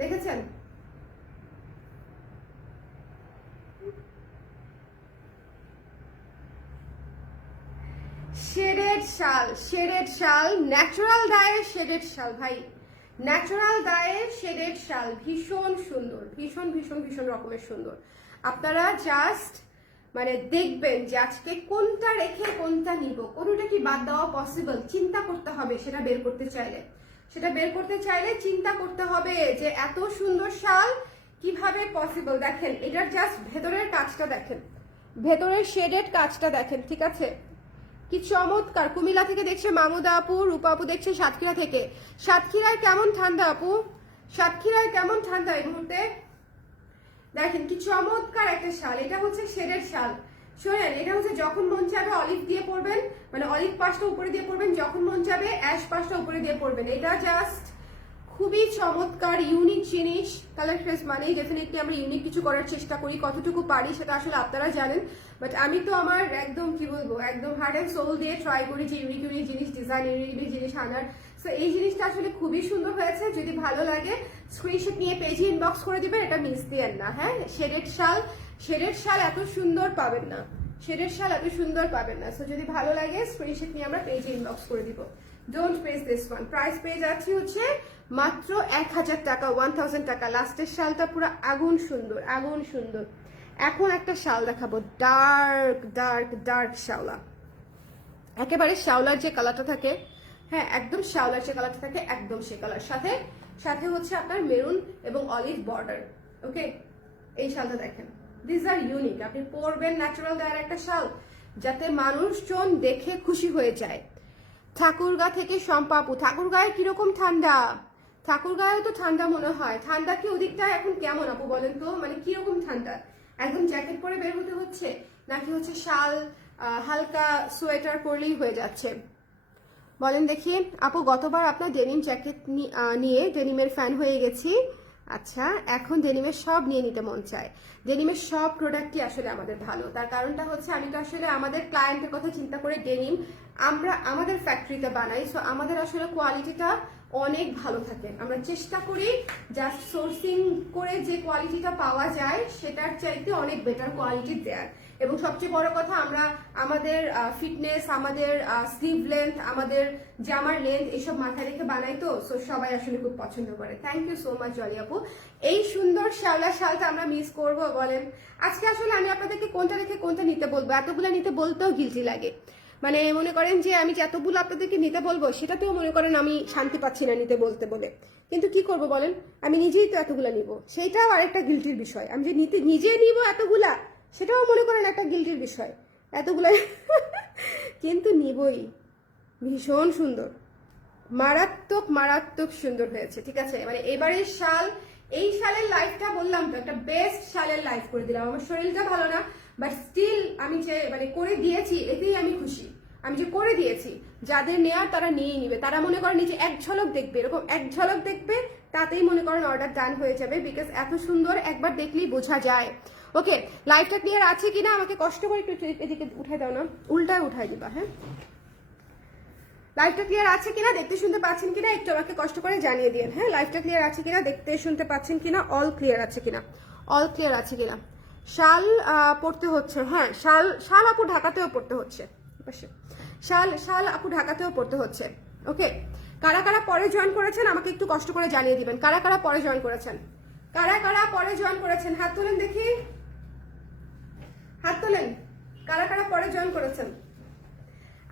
দেখেছেন শেডেড শাল, ন্যাচারাল ডায়ের শেডেড শাল ভাই, ন্যাচারাল ডায়ের শেডেড শাল, ভীষণ সুন্দর, ভীষণ ভীষণ ভীষণ রকমের সুন্দর। আপনারা জাস্ট মানে দেখবেন যে আজকে কোনটা রেখে কোনটা নিব, কোনটা কি বাদ দেওয়া পসিবল, চিন্তা করতে হবে। সেটা বের করতে চাইলে চিন্তা করতে হবে যে এত সুন্দর শাল কিভাবে পসিবল। দেখেন এটার জাস্ট ভেতরের কাজটা দেখেন, ভেতরের শেডেড কাজটা দেখেন, ঠিক আছে, কি চমৎকার। কুমিল্লা থেকে দেখছে মামুদা আপু, রূপা আপু দেখছে সাতক্ষীরা থেকে। সাতক্ষীরায় কেমন ঠান্ডা আপু, সাতক্ষীরায় কেমন ঠান্ডা এই মুহূর্তে? দেখেন কি চমৎকার একটা শাল, এটা হচ্ছে শেডের শাল। শোনেন, এটা হচ্ছে যখন মন চাবে অলিভ দিয়ে পরবেন, মানে অলিভ পাশটা উপরে দিয়ে পরবেন, যখন মন চাবে অ্যাশ পাশটা উপরে দিয়ে পরবেন। এটা জাস্ট খুবই চমৎকার ইউনিক জিনিস। কালার ক্রেজ মানেই ডেফিনেটলি আমরা ইউনিক কিছু করার চেষ্টা করি, কতটুকু পারি সেটা আসলে আপনারা জানেন, বাট আমি তো আমার একদম কি বলবো একদম হার্ট অ্যান্ড সোল দিয়ে ট্রাই করি যে ইউনিক ইউনিক জিনিস, ডিজাইন ইউনিক জিনিস আনার। সো এই জিনিসটা আসলে খুবই সুন্দর হয়েছে। যদি ভালো লাগে স্ক্রিনশট নিয়ে পেজে ইনবক্স করে দিবেন, এটা মিস দিয়েন না। হ্যাঁ, শেডেড শাল এত সুন্দর পাবেন না, শেডেড শাল এত সুন্দর পাবেন না। সো যদি ভালো লাগে স্ক্রিনশট নিয়ে আমরা পেজে ইনবক্স করে দিব। Don't miss this one. Price পেয়ে যাচ্ছি হচ্ছে মাত্র 1000 টাকা, 1000 টাকা। লাস্টের শালটা পুরো আগুন সুন্দর, আগুন সুন্দর। এখন একটা শাল দেখাবো, ডার্ক ডার্ক ডার্ক শাওলা, একেবারে শাওলার যে কালারটা থাকে, হ্যাঁ একদম শাওলার যে কালারটা থাকে একদম সে কালার, সাথে সাথে হচ্ছে আপনার মেরুন এবং অলিভ বর্ডার। ওকে, এই শালটা দেখেন, দিস আর ইউনিক। আপনি পরবেন ন্যাচারাল দেওয়ার একটা শাল যাতে মানুষজন দেখে খুশি হয়ে যায়। ঠাকুরগা থেকে শম্পাপু, ঠাকুরগাঁয়ে কিরকম ঠান্ডা? ঠাকুরগাঁয়েও তো ঠান্ডা মনে হয়। ঠান্ডা কি ওদিকটায় এখন কেমন আপু বলেন তো? মানে কিরকম ঠান্ডা? একদম জ্যাকেট পরে বের হতে হচ্ছে নাকি হচ্ছে শাল হালকা সোয়েটার পরলেই হয়ে যাচ্ছে? বলেন দেখি আপু। গতবার আপনার ডেনিম জ্যাকেট নিয়ে ডেনিমের ফ্যান হয়ে গেছি। আচ্ছা, এখন ডেনিমের সব নিয়ে নিতে মন চায়। ডেনিমের সব প্রোডাক্টই আসলে আমাদের ভালো। তার কারণটা হচ্ছে আমি তো আসলে আমাদের ক্লায়েন্টের কথা চিন্তা করে ডেনিম আমরা আমাদের ফ্যাক্টরিতে বানাই। সো আমাদের আসলে কোয়ালিটিটা অনেক ভালো থাকে। আমরা চেষ্টা করি জাস্ট সোর্সিং করে যে কোয়ালিটিটা পাওয়া যায় সেটার চাইতে অনেক বেটার কোয়ালিটি দেয়ার। এবং সবচেয়ে বড় কথা, আমরা আমাদের ফিটনেস, আমাদের স্লিভ লেন্থ, আমাদের জামার লেন্থ এসব মাথায় রেখে বানাই। তো সো সবাই আসলে খুব পছন্দ করে। Thank you so much Jolly আপু। এই সুন্দর শ্যাওলা শালটা আমরা মিস করব বলেন? আজকে আসলে আমি আপনাদেরকে কোনটা রেখে কোনটা নিতে বলবো, এতগুলো নিতে বলতেও গিলটি লাগে। মানে মনে করেন যে আমি যতগুলো আপনাদেরকে নিতে বলবো সেটাতেও মনে করেন আমি শান্তি পাচ্ছি না নিতে বলতে বলে। কিন্তু কি করব বলেন, আমি নিজেই তো এতগুলা নিব, সেইটাও আরেকটা গিল্টির বিষয়। আমি যে নিজে নিব এতগুলা, সেটাও মনে করেন একটা গিল্টির বিষয়। এতগুলা কিন্তু নিবই। ভীষণ সুন্দর, মারাত্মক মারাত্মক সুন্দর হয়েছে। ঠিক আছে, মানে এবারের শাল, এই শালের লাইফটা বললাম তো একটা বেস্ট শালের লাইফ করে দিলাম। আমার শরীরটা ভালো না, বাট স্টিল আমি যে মানে করে দিয়েছি এতেই আমি খুশি। আমি যে করে দিয়েছি, যাদের নেয়ার তারা নিয়েই নিবে। তারা মনে করেন নিজে এক ঝলক দেখবে, এরকম এক ঝলক দেখবে, তাতেই মনে করেন অর্ডার ডান হয়ে যাবে। বিকজ এত সুন্দর একবার দেখলেই বোঝা যায়। ওকে, লাইফটা ক্লিয়ার আছে কিনা আমাকে কষ্ট করে একটু এদিকে উঠাই দাও না, উল্টায় উঠাই দিবা। হ্যাঁ, লাইভটা ক্লিয়ার আছে কিনা, দেখতে শুনতে পাচ্ছেন কিনা একটু আমাকে কষ্ট করে জানিয়ে দিন। হ্যাঁ, লাইভটা ক্লিয়ার আছে কিনা, দেখতে শুনতে পাচ্ছেন কিনা, অল ক্লিয়ার আছে কিনা, অল ক্লিয়ার আছে কিনা। শাল পড়তে হচ্ছে, হ্যাঁ শাল আপু ঢাকাতেও পড়তে হচ্ছে, শাল আপু ঢাকাতেও পড়তে হচ্ছে। ওকে, কারা কারা পরে জয়েন করেছেন আমাকে একটু কষ্ট করে জানিয়ে দিবেন। কারা কারা পরে জয়েন করেছেন, কারা কারা পরে জয়েন করেছেন, হাত তোলেন দেখি, হাত তোলেন। কারা কারা পরে জয়েন করেছেন?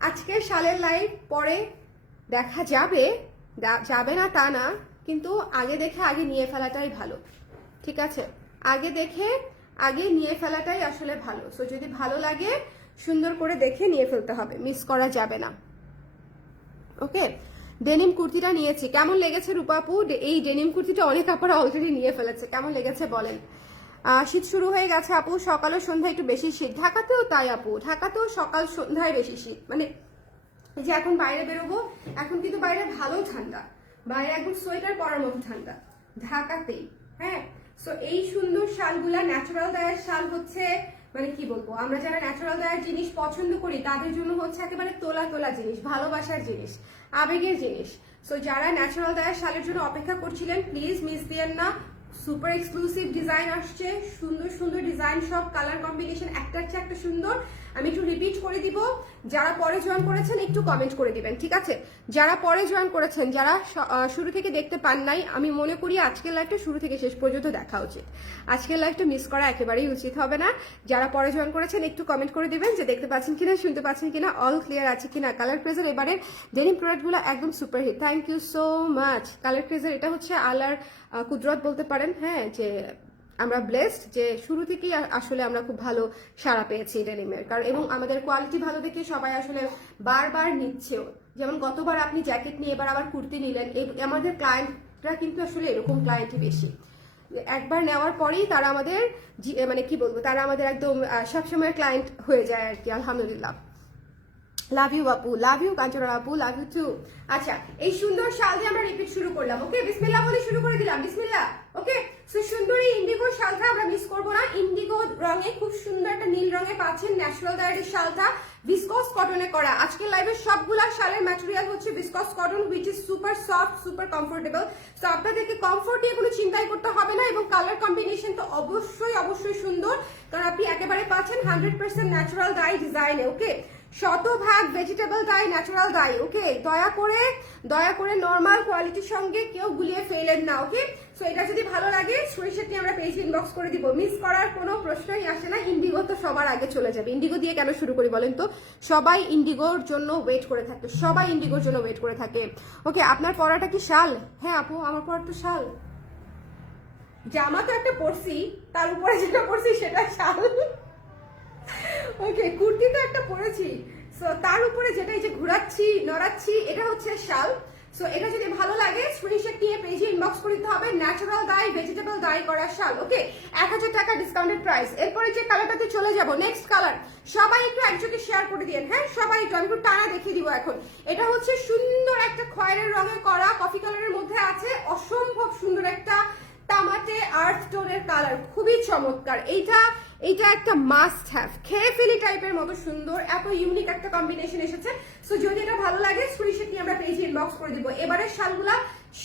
আজকে শালের লাইভ পরে দেখা যাবে, যাবে না তা না, কিন্তু আগে দেখে আগে নিয়ে ফেলাটাই ভালো। ঠিক আছে, আগে দেখে আগে নিয়ে ফেলাটাই আসলে ভালো। সো যদি ভালো লাগে সুন্দর করে দেখে নিয়ে ফেলতে হবে, মিস করা যাবে না। ওকে, ডেনিম কুর্তিটা নিয়েছি, কেমন লেগেছে রূপাপু? এই ডেনিম কুর্তিটা অনেক আপনারা অলরেডি নিয়ে ফেলেছে, কেমন লেগেছে বলেন? শীত শুরু হয়ে গেছে আপু, সকাল ও সন্ধ্যায় একটু বেশি শীত। ঢাকাতেও তাই আপু, ঢাকাতেও সকাল সন্ধ্যায় বেশি শীত। মানে যে এখন বাইরে বেরোবো, এখন কিন্তু বাইরে ভালো ঠান্ডা, বাইরে একদম সোয়েটার পরার মতো ঠান্ডা ঢাকাতেই। হ্যাঁ, সো এই সুন্দর শালগুলা ন্যাচারাল ডায়ার শাল হচ্ছে, মানে কি বলবো, আমরা যারা ন্যাচারাল ডায়ার জিনিস পছন্দ করি তাদের জন্য হচ্ছে একেবারে তোলা তোলা জিনিস, ভালোবাসার জিনিস, আবেগের জিনিস। সো যারা ন্যাচারাল ডায়ার শালের জন্য অপেক্ষা করছিলেন প্লিজ মিস দিয়েন না। সুপার এক্সক্লুসিভ ডিজাইন আসছে, সুন্দর সুন্দর ডিজাইন, সব কালার কম্বিনেশন একটার চেয়ে একটা সুন্দর। আমি একটু রিপিট করে দিব, যারা পরে জয়েন করেছেন একটু কমেন্ট করে দিবেন। ঠিক আছে, যারা পরে জয়েন করেছেন, যারা শুরু থেকে দেখতে পান নাই, আমি মনে করি আজকের লাইভটা শুরু থেকে শেষ পর্যন্ত দেখা উচিত। আজকের লাইভটা মিস করা একেবারেই উচিত হবে না। যারা পরে জয়েন করেছেন একটু কমেন্ট করে দিবেন যে দেখতে পাচ্ছেন কিনা, শুনতে পাচ্ছেন কিনা, অল ক্লিয়ার আছে কিনা। কালার ক্রেজার এবারে ডেনিম প্রোডাক্টগুলো একদম super hit. Thank you so much colour crazer. এটা হচ্ছে আলার কুদরত বলতে পারেন। হ্যাঁ, যে আমরা ব্লেসড যে শুরু থেকেই আসলে আমরা খুব ভালো সাড়া পেয়েছি ডেনিমের, কারণ এবং আমাদের কোয়ালিটি ভালো দেখে সবাই আসলে বারবার নিচ্ছেও। যেমন গতবার আপনি জ্যাকেট নিয়ে এবার আবার কুর্তি নিলেন, আমাদের ক্লায়েন্টরা কিন্তু আসলে এরকম ক্লায়েন্টই বেশি। একবার নেওয়ার পরেই তারা আমাদের মানে কি বলবো, তারা আমাদের একদম সবসময় ক্লায়েন্ট হয়ে যায় আর কি, আলহামদুলিল্লাহ। লাভ ইউ আপু, লাভ ইউ কাঞ্চনা আপু, লাভ ইউ টু। আচ্ছা, এই সুন্দর শাল দিয়ে আমরা রিপিট শুরু করলাম। ওকে, বিসমিল্লাহ বলে শুরু করে দিলাম, বিসমিল্লাহ। ওকে, সো সুন্দর এই ইন্ডিগো শালটা আমরা মিস করবো না। ইন্ডিগো রঙে খুব সুন্দর একটা নীল রঙে পাচ্ছেন ন্যাচারাল ডায়ের শালটা, ভিসকস কটনে করা। আজকের লাইভের সবগুলা শালের ম্যাটেরিয়াল হচ্ছে viscose cotton, which is super soft, super comfortable. তো আপনাদেরকে কমফোর্ট নিয়ে কোনো চিন্তাই করতে হবে না, এবং কালার কম্বিনেশন তো অবশ্যই অবশ্যই সুন্দর, কারণ আপনি একেবারে পাচ্ছেন 100% ন্যাচারাল ডাই ডিজাইনে। ওকে, শতভাগ ভেজিটেবল ডাই, ন্যাচারাল ডাই। ওকে, দয়া করে নর্মাল কোয়ালিটির সঙ্গে কেউ গুলিয়ে ফেলেন না। ওকে, সো এটা যদি ভালো লাগে স্ক্রিনশটটি আমরা পেজ ইনবক্স করে দিব, মিস করার কোনো প্রশ্নই আসে না। ইন্ডিগো তো সবার আগে চলে যাবে। ইন্ডিগো দিয়ে কেন শুরু করি বলেন তো? সবাই ইন্ডিগোর জন্য ওয়েট করে থাকে, সবাই ইন্ডিগোর জন্য ওয়েট করে থাকে। ওকে, আপনার পরাটা কি শাল? হ্যাঁ আপু, আমার পরা তো শাল। জামা তো একটা পরছি, তার উপরে যেটা পরছি সেটা শাল। ওকে, কুর্তি তো একটা পরেছি, সো তার উপরে যেটা এই যে ঘোরাচ্ছি নড়াচ্ছি এটা হচ্ছে শাল। সো এটা যদি ভালো লাগে স্ক্রিনশট নিয়ে পেজে ইনবক্স করে দিতে হবে, ন্যাচারাল ডাই ভেজিটেবল ডাই করা শাল। ওকে, 1000 টাকা ডিসকাউন্টেড প্রাইস। এরপরে যে কালারটাতে চলে যাব, নেক্সট কালার। সবাই একটু একযোগে শেয়ার করে দিন, হ্যাঁ সবাই একটু, আমি একটু টানা দেখিয়ে দিব এখন। এটা হচ্ছে সুন্দর একটা খয়েরের রঙে করা, কফি কালারের মধ্যে আছে, অসম্ভব সুন্দর একটা তামাটে আর্থ টোনের কালার, খুবই চমৎকার। এইটা একটা মাস্ট হ্যাভ, খেয়ে ফেলি টাইপের মতো সুন্দর, এত ইউনিক একটা কম্বিনেশন এসেছে। সো যদি এটা ভালো লাগে স্ক্রিনশট নিয়ে আমরা পেজে ইনবক্স করে দিব। এবারের শালগুলা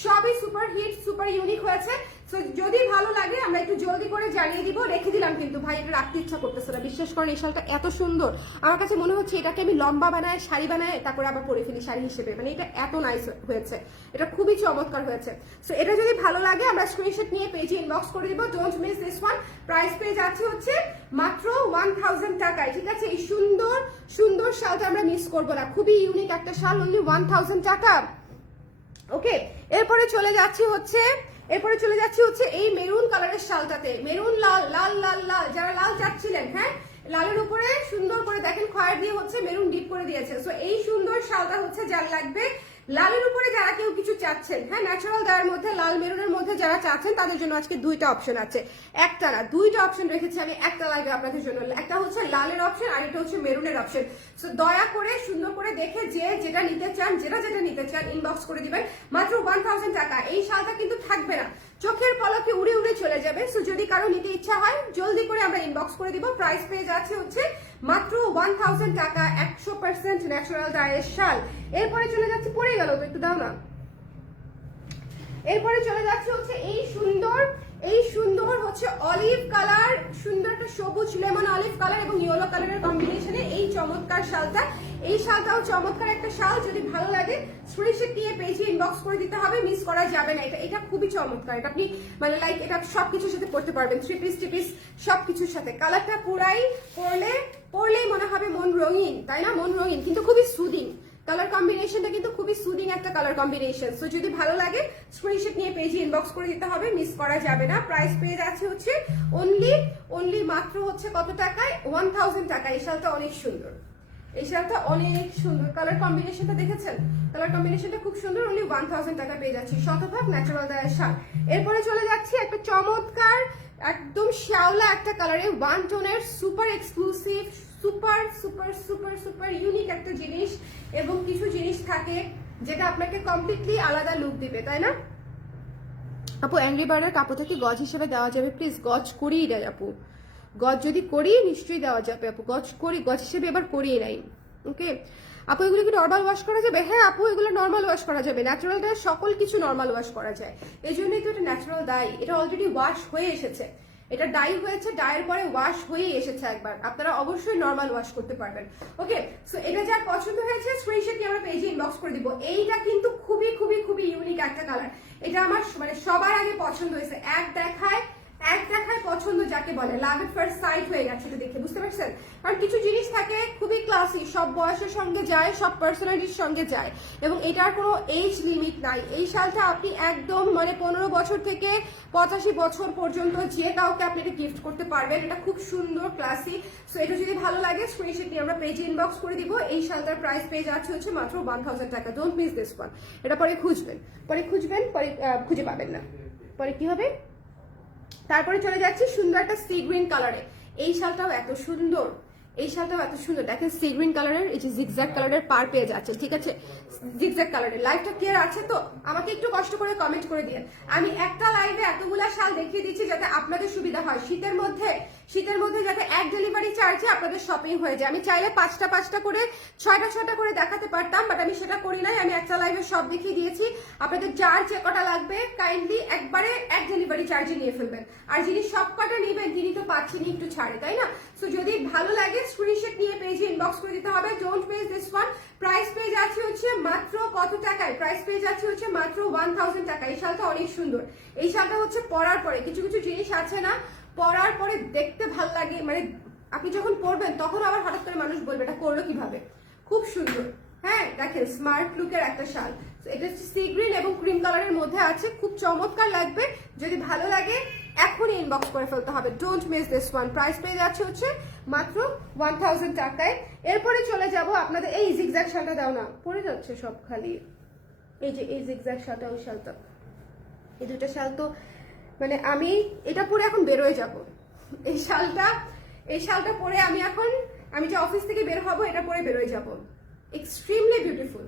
সবই সুপার হিট, সুপার ইউনিক হয়েছে। সো যদি ভালো লাগে আমরা একটু জলদি করে জানিয়ে দিব। রেখে দিলাম কিন্তু ভাই, এটা রাখতে ইচ্ছা করতেছে না। বিশ্বাস করেন এই শালটা এত সুন্দর, আমার কাছে মনে হচ্ছে এটাকে আমি লম্বা বানায়, শাড়ি বানায়, তারপরে আবার পরে ফেলি শাড়ি হিসেবে। মানে এটা এত নাইস হয়েছে, এটা খুবই চমৎকার হয়েছে। সো এটা যদি ভালো লাগে আমরা স্ক্রিনশট নিয়ে পেজে ইনবক্স করে দিব। Don't miss this one. Price পেয়ে যাচ্ছে হচ্ছে মাত্র 1000 টাকায়। ঠিক আছে, এই সুন্দর সুন্দর শালটা আমরা মিস করবো না, খুবই ইউনিক একটা শাল, অনলি 1000 টাকা। ওকে, এরপরে চলে যাচ্ছি হচ্ছে এই মেরুন কালারের শালটাতে। মেরুন লাল লাল লাল লাল, যারা লাল চাচ্ছিলেন, হ্যাঁ লালের উপরে সুন্দর করে দেখেন খয়ের দিয়ে হচ্ছে মেরুন ডিপ করে দিয়েছে। সো এই সুন্দর শালটা হচ্ছে যার লাগবে, লালের উপরে যারা কেউ কিছু চাচ্ছেন, হ্যাঁ ন্যাচারাল ডায়ের মধ্যে লাল মেরুনের মধ্যে যারা চাচ্ছেন তাদের জন্য আজকে দুইটা অপশন আছে, একটা না দুইটা অপশন রেখেছি আমি একটা লাইভে আপনাদের জন্য। একটা হচ্ছে লালের অপশন আর এটা হচ্ছে মেরুনের অপশন। সো দয়া করে সুন্দর করে দেখে যে যেটা নিতে চান, যেটা নিতে চান ইনবক্স করে দিবেন। মাত্র 1000 টাকা। এই শালটা কিন্তু থাকবে না, চোখের পলকে উড়ে উড়ে চলে যাবে। সো যদি কারো নিতে ইচ্ছা হয় জলদি করে আমরা ইনবক্স করে দিব। প্রাইস পেয়ে যাচ্ছে হচ্ছে মাত্র 1000 টাকা, 100% ন্যাচারাল ডায়ের শাল। এরপরে চলে যাচ্ছে, পড়ে গেল তো একটু দাও না। এরপরে চলে যাচ্ছে হচ্ছে এই সুন্দর হচ্ছে অলিভ কালার, সুন্দর একটা সবুজ লেমন অলিভ কালার এবং ইয়েলো কালারের কম্বিনেশনে এই চমৎকার শালটা। এই শালটাও চমৎকার একটা শাল, যদি ভালো লাগে স্ক্রিনশট নিয়ে পেজে ইনবক্স করে দিতে হবে, মিস করা যাবে না। এটা খুবই চমৎকার, এটা আপনি মানে লাইক এটা সবকিছুর সাথে পড়তে পারবেন, থ্রি পিস সবকিছুর সাথে। কালারটা পুরাই পরলেই মনে হবে মন রঙিন, তাই না? মন রঙিন কিন্তু খুবই সুদিং। কালার কম্বিনেশনটা কিন্তু খুবই সুদিং একটা কালার কম্বিনেশন। সো যদি ভালো লাগে স্ক্রিনশট নিয়ে পেজে ইনবক্স করে দিতে হবে, মিস করা যাবে না। প্রাইস পেয়ে যাচ্ছে হচ্ছে অনলি মাত্র হচ্ছে কত টাকায়? 1000 টাকা। এই শালটা অনেক সুন্দর, এই শালটা অনেক সুন্দর। কালার কম্বিনেশনটা দেখেছেন? কালার কম্বিনেশনটা খুব সুন্দর, অনলি 1000 টাকা পেয়ে যাচ্ছি, শতভাগ ন্যাচারাল ডায়ের শাল। এরপরে চলে যাচ্ছি একটা চমৎকার একদম শ্যাওলা একটা কালারে, ওয়ান টোনের, super exclusive, super super super super unique একটা জিনিস। এবং কিছু জিনিস থাকে যেটা আপনাকে কমপ্লিটলি আলাদা লুক দিবে, তাই না আপু? অ্যাংরি বার্ডের কাপড়টা কি গজ হিসেবে দেওয়া যাবে? প্লিজ গজ করিয়ে দেয় আপু, গজ যদি করি নিশ্চয়ই দেওয়া যাবে আপু। গজ হিসেবে এবার করিয়ে নাই। ওকে আপু, এগুলো কি নর্মাল ওয়াশ করা যাবে? হ্যাঁ আপু, এগুলো নর্মাল ওয়াশ করা যাবে। ন্যাচারাল ডাই সকল কিছু নর্মাল ওয়াশ করা যায়, এই জন্যই তো এটা ন্যাচারাল ডাই। এটা অলরেডি ওয়াশ হয়ে এসেছে, এটা ডাই হয়েছে, ডাইয়ের পরে ওয়াশ হয়ে এসেছে একবার, আপনারা অবশ্যই নর্মাল ওয়াশ করতে পারবেন। ওকে, সো এটা যার পছন্দ হয়েছে স্ক্রিনশট নিয়ে আমরা পেজে ইনবক্স করে দিব। এইটা কিন্তু খুবই খুবই খুবই ইউনিক একটা কালার, এটা আমার মানে সবার আগে পছন্দ হয়েছে। এক দেখায় পছন্দ যাকে বলে, লাভ এট ফার্স্ট সাইট হয়ে গেছে এটা দেখে, বুঝতে পারছেন? কারণ কিছু জিনিস থাকে খুবই ক্লাসি, সব বয়সের সঙ্গে যায়, সব পার্সোনালিটির সঙ্গে যায়, এবং এটার কোনো এজ লিমিট নাই। এই শালটা আপনি একদম মানে 15 বছর থেকে 85 বছর পর্যন্ত যে কাউকে আপনি এটা গিফট করতে পারবেন। এটা খুব সুন্দর ক্লাসি। সো এটা যদি ভালো লাগে স্ক্রিনশট নিয়ে আমরা পেজে ইনবক্স করে দিব। এই শালটার প্রাইস পেয়ে যাচ্ছে হচ্ছে মাত্র 1000 টাকা। Don't miss this one. এটা পরে খুঁজবেন, পরে খুঁজে পাবেন না, পরে কি হবে? তারপরে চলে যাচ্ছি সুন্দর একটা সি গ্রিন কালারে। এই শালটাও এত সুন্দর, এই শালটাও এত সুন্দর, দেখেন সি গ্রিন কালারের, এই যে জিগজ্যাগ কালারের পার পেয়ে যাচ্ছেন, ঠিক আছে, জিগজ্যাগ কালারের। লাইভটা ক্লিয়ার আছে তো? আমাকে একটু কষ্ট করে কমেন্ট করে দিন। আমি একটা লাইভে এতগুলা শাল দেখিয়ে দিচ্ছি যাতে আপনাদের সুবিধা হয়। শীতের মধ্যে যাতে এক ডেলিভারি চার্জে আপনাদের শপিং হয়ে যায়। আমি চাইলে 5টা করে 6টা করে দেখাতে পারতাম, বাট আমি সেটা করি নাই। আমি একটা লাইভে সব দেখিয়ে দিয়েছি। আপনাদের যার যে কটা লাগবে কাইন্ডলি একবারে এক ডেলিভারি চার্জে নিয়ে ফেলবেন। আর যিনি সব কটা নেবেন তিনি তো পাচ্ছেনই একটু ছাড়ে, তাই না? সো যদি ভালো লাগে স্ক্রিনশট নিয়ে পেজে ইনবক্স করে দিতে হবে। Don't miss this one. Price পেয়ে যাচ্ছে হচ্ছে মাত্র কত টাকায়? প্রাইস পেয়ে যাচ্ছে হচ্ছে মাত্র 1000 টাকা। এই শালটা অনেক সুন্দর। এই শালটা হচ্ছে পরার পরে কিছু কিছু জিনিস আছে না, পরার পরে দেখতে ভাল লাগে, মানে আপনি যখন পরবেন তখন আবার হঠাৎ করে মানুষ বলবে এটা করলো কিভাবে। খুব সুন্দর। হ্যাঁ দেখেন স্মার্ট লুকের একটা শাল। এটা হচ্ছে সি গ্রিন এবং ক্রিম কালারের মধ্যে আছে, খুব চমৎকার লাগবে। যদি ভালো লাগে এখনই ইনবক্স করে ফেলতে হবে। Don't miss this one. Price পেয়ে যাচ্ছে হচ্ছে মাত্র 1000 টাকায়। এরপরে চলে যাব আপনাদের এই জিগজ্যাগ শালটা, দাও না, পড়ে যাচ্ছে সব খালি। এই যে এই জিগজ্যাগ শালটা, ওই শালটা, এই দুটো শাল তো মানে আমি এটা পরে এখন বেরোয় যাব। এই শালটা পরে আমি যে অফিস থেকে বের হব এটা পরে বেরোয় যাব। Extremely beautiful.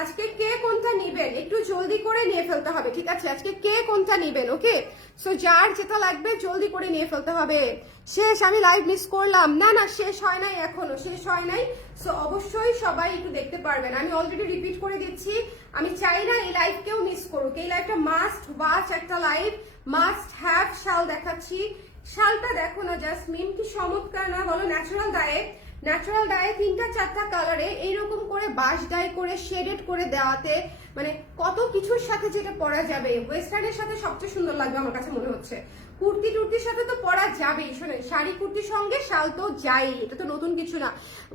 আজকে কে কোনটা নেবেন একটু জলদি করে নিয়ে ফেলতে হবে, ঠিক আছে? আজকে কে কোনটা নেবেন, ওকে? সো যার যেটা লাগবে জলদি করে নিয়ে ফেলতে হবে। শেষ, আমি লাইভ মিস করলাম না, শেষ হয় নাই, এখনো শেষ হয় নাই। সো অবশ্যই সবাই একটু দেখতে পারবেন। আমি অলরেডি রিপিট করে দিচ্ছি, আমি চাই না এই লাইভ কেউ মিস করুক। এই লাইভটা মাস্ট ওয়াচ একটা লাইভ, মাস্ট হ্যাভ। শাল দেখাচ্ছি, শালটা দেখো না জাসমিন, কি চমৎকার না বলো? ন্যাচারাল ডায়ে 3টা-4টা কালারে এইরকম করে বাঁশ ডাই করে শেডেড করে দেওয়াতে, মানে কত কিছুর সাথে যেটা পরা যাবে। ওয়েস্টার্নের সাথে সবচেয়ে সুন্দর লাগবে আমার কাছে মনে হচ্ছে। কুর্তির সাথে তো পরা যাবেই। শোনেন, শাড়ি কুর্তির সঙ্গে শাল তো যাই, এটা তো নতুন কিছু না।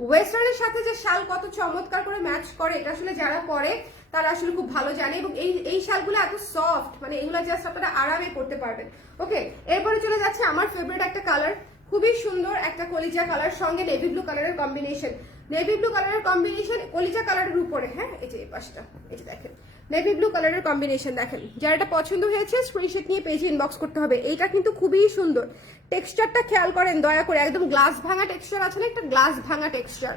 ওয়েস্টার্নের সাথে যে শাল কত চমৎকার করে ম্যাচ করে, এটা আসলে যারা পরে তারা আসলে খুব ভালো জানে। এবং এই শালগুলো এত সফট, মানে এগুলো জাস্ট আপনারা আরামে করতে পারবেন। ওকে, এরপরে চলে যাচ্ছে আমার ফেভারিট একটা কালার, খুবই সুন্দর একটা কলিজা কালার, সঙ্গে নেভি ব্লু কালারের কম্বিনেশন। কলিজা কালারের উপরে, হ্যাঁ এই যে এই পাশটা, এই যে দেখেন নেভি ব্লু কালারের কম্বিনেশন। দেখেন, যার এটা পছন্দ হয়েছে স্ক্রিনশট নিয়ে পেজে ইনবক্স করতে হবে। এইটা কিন্তু খুবই সুন্দর। টেক্সচারটা খেয়াল করেন দয়া করে, একদম গ্লাস ভাঙা টেক্সচার আছে না, একটা গ্লাস ভাঙা টেক্সচার।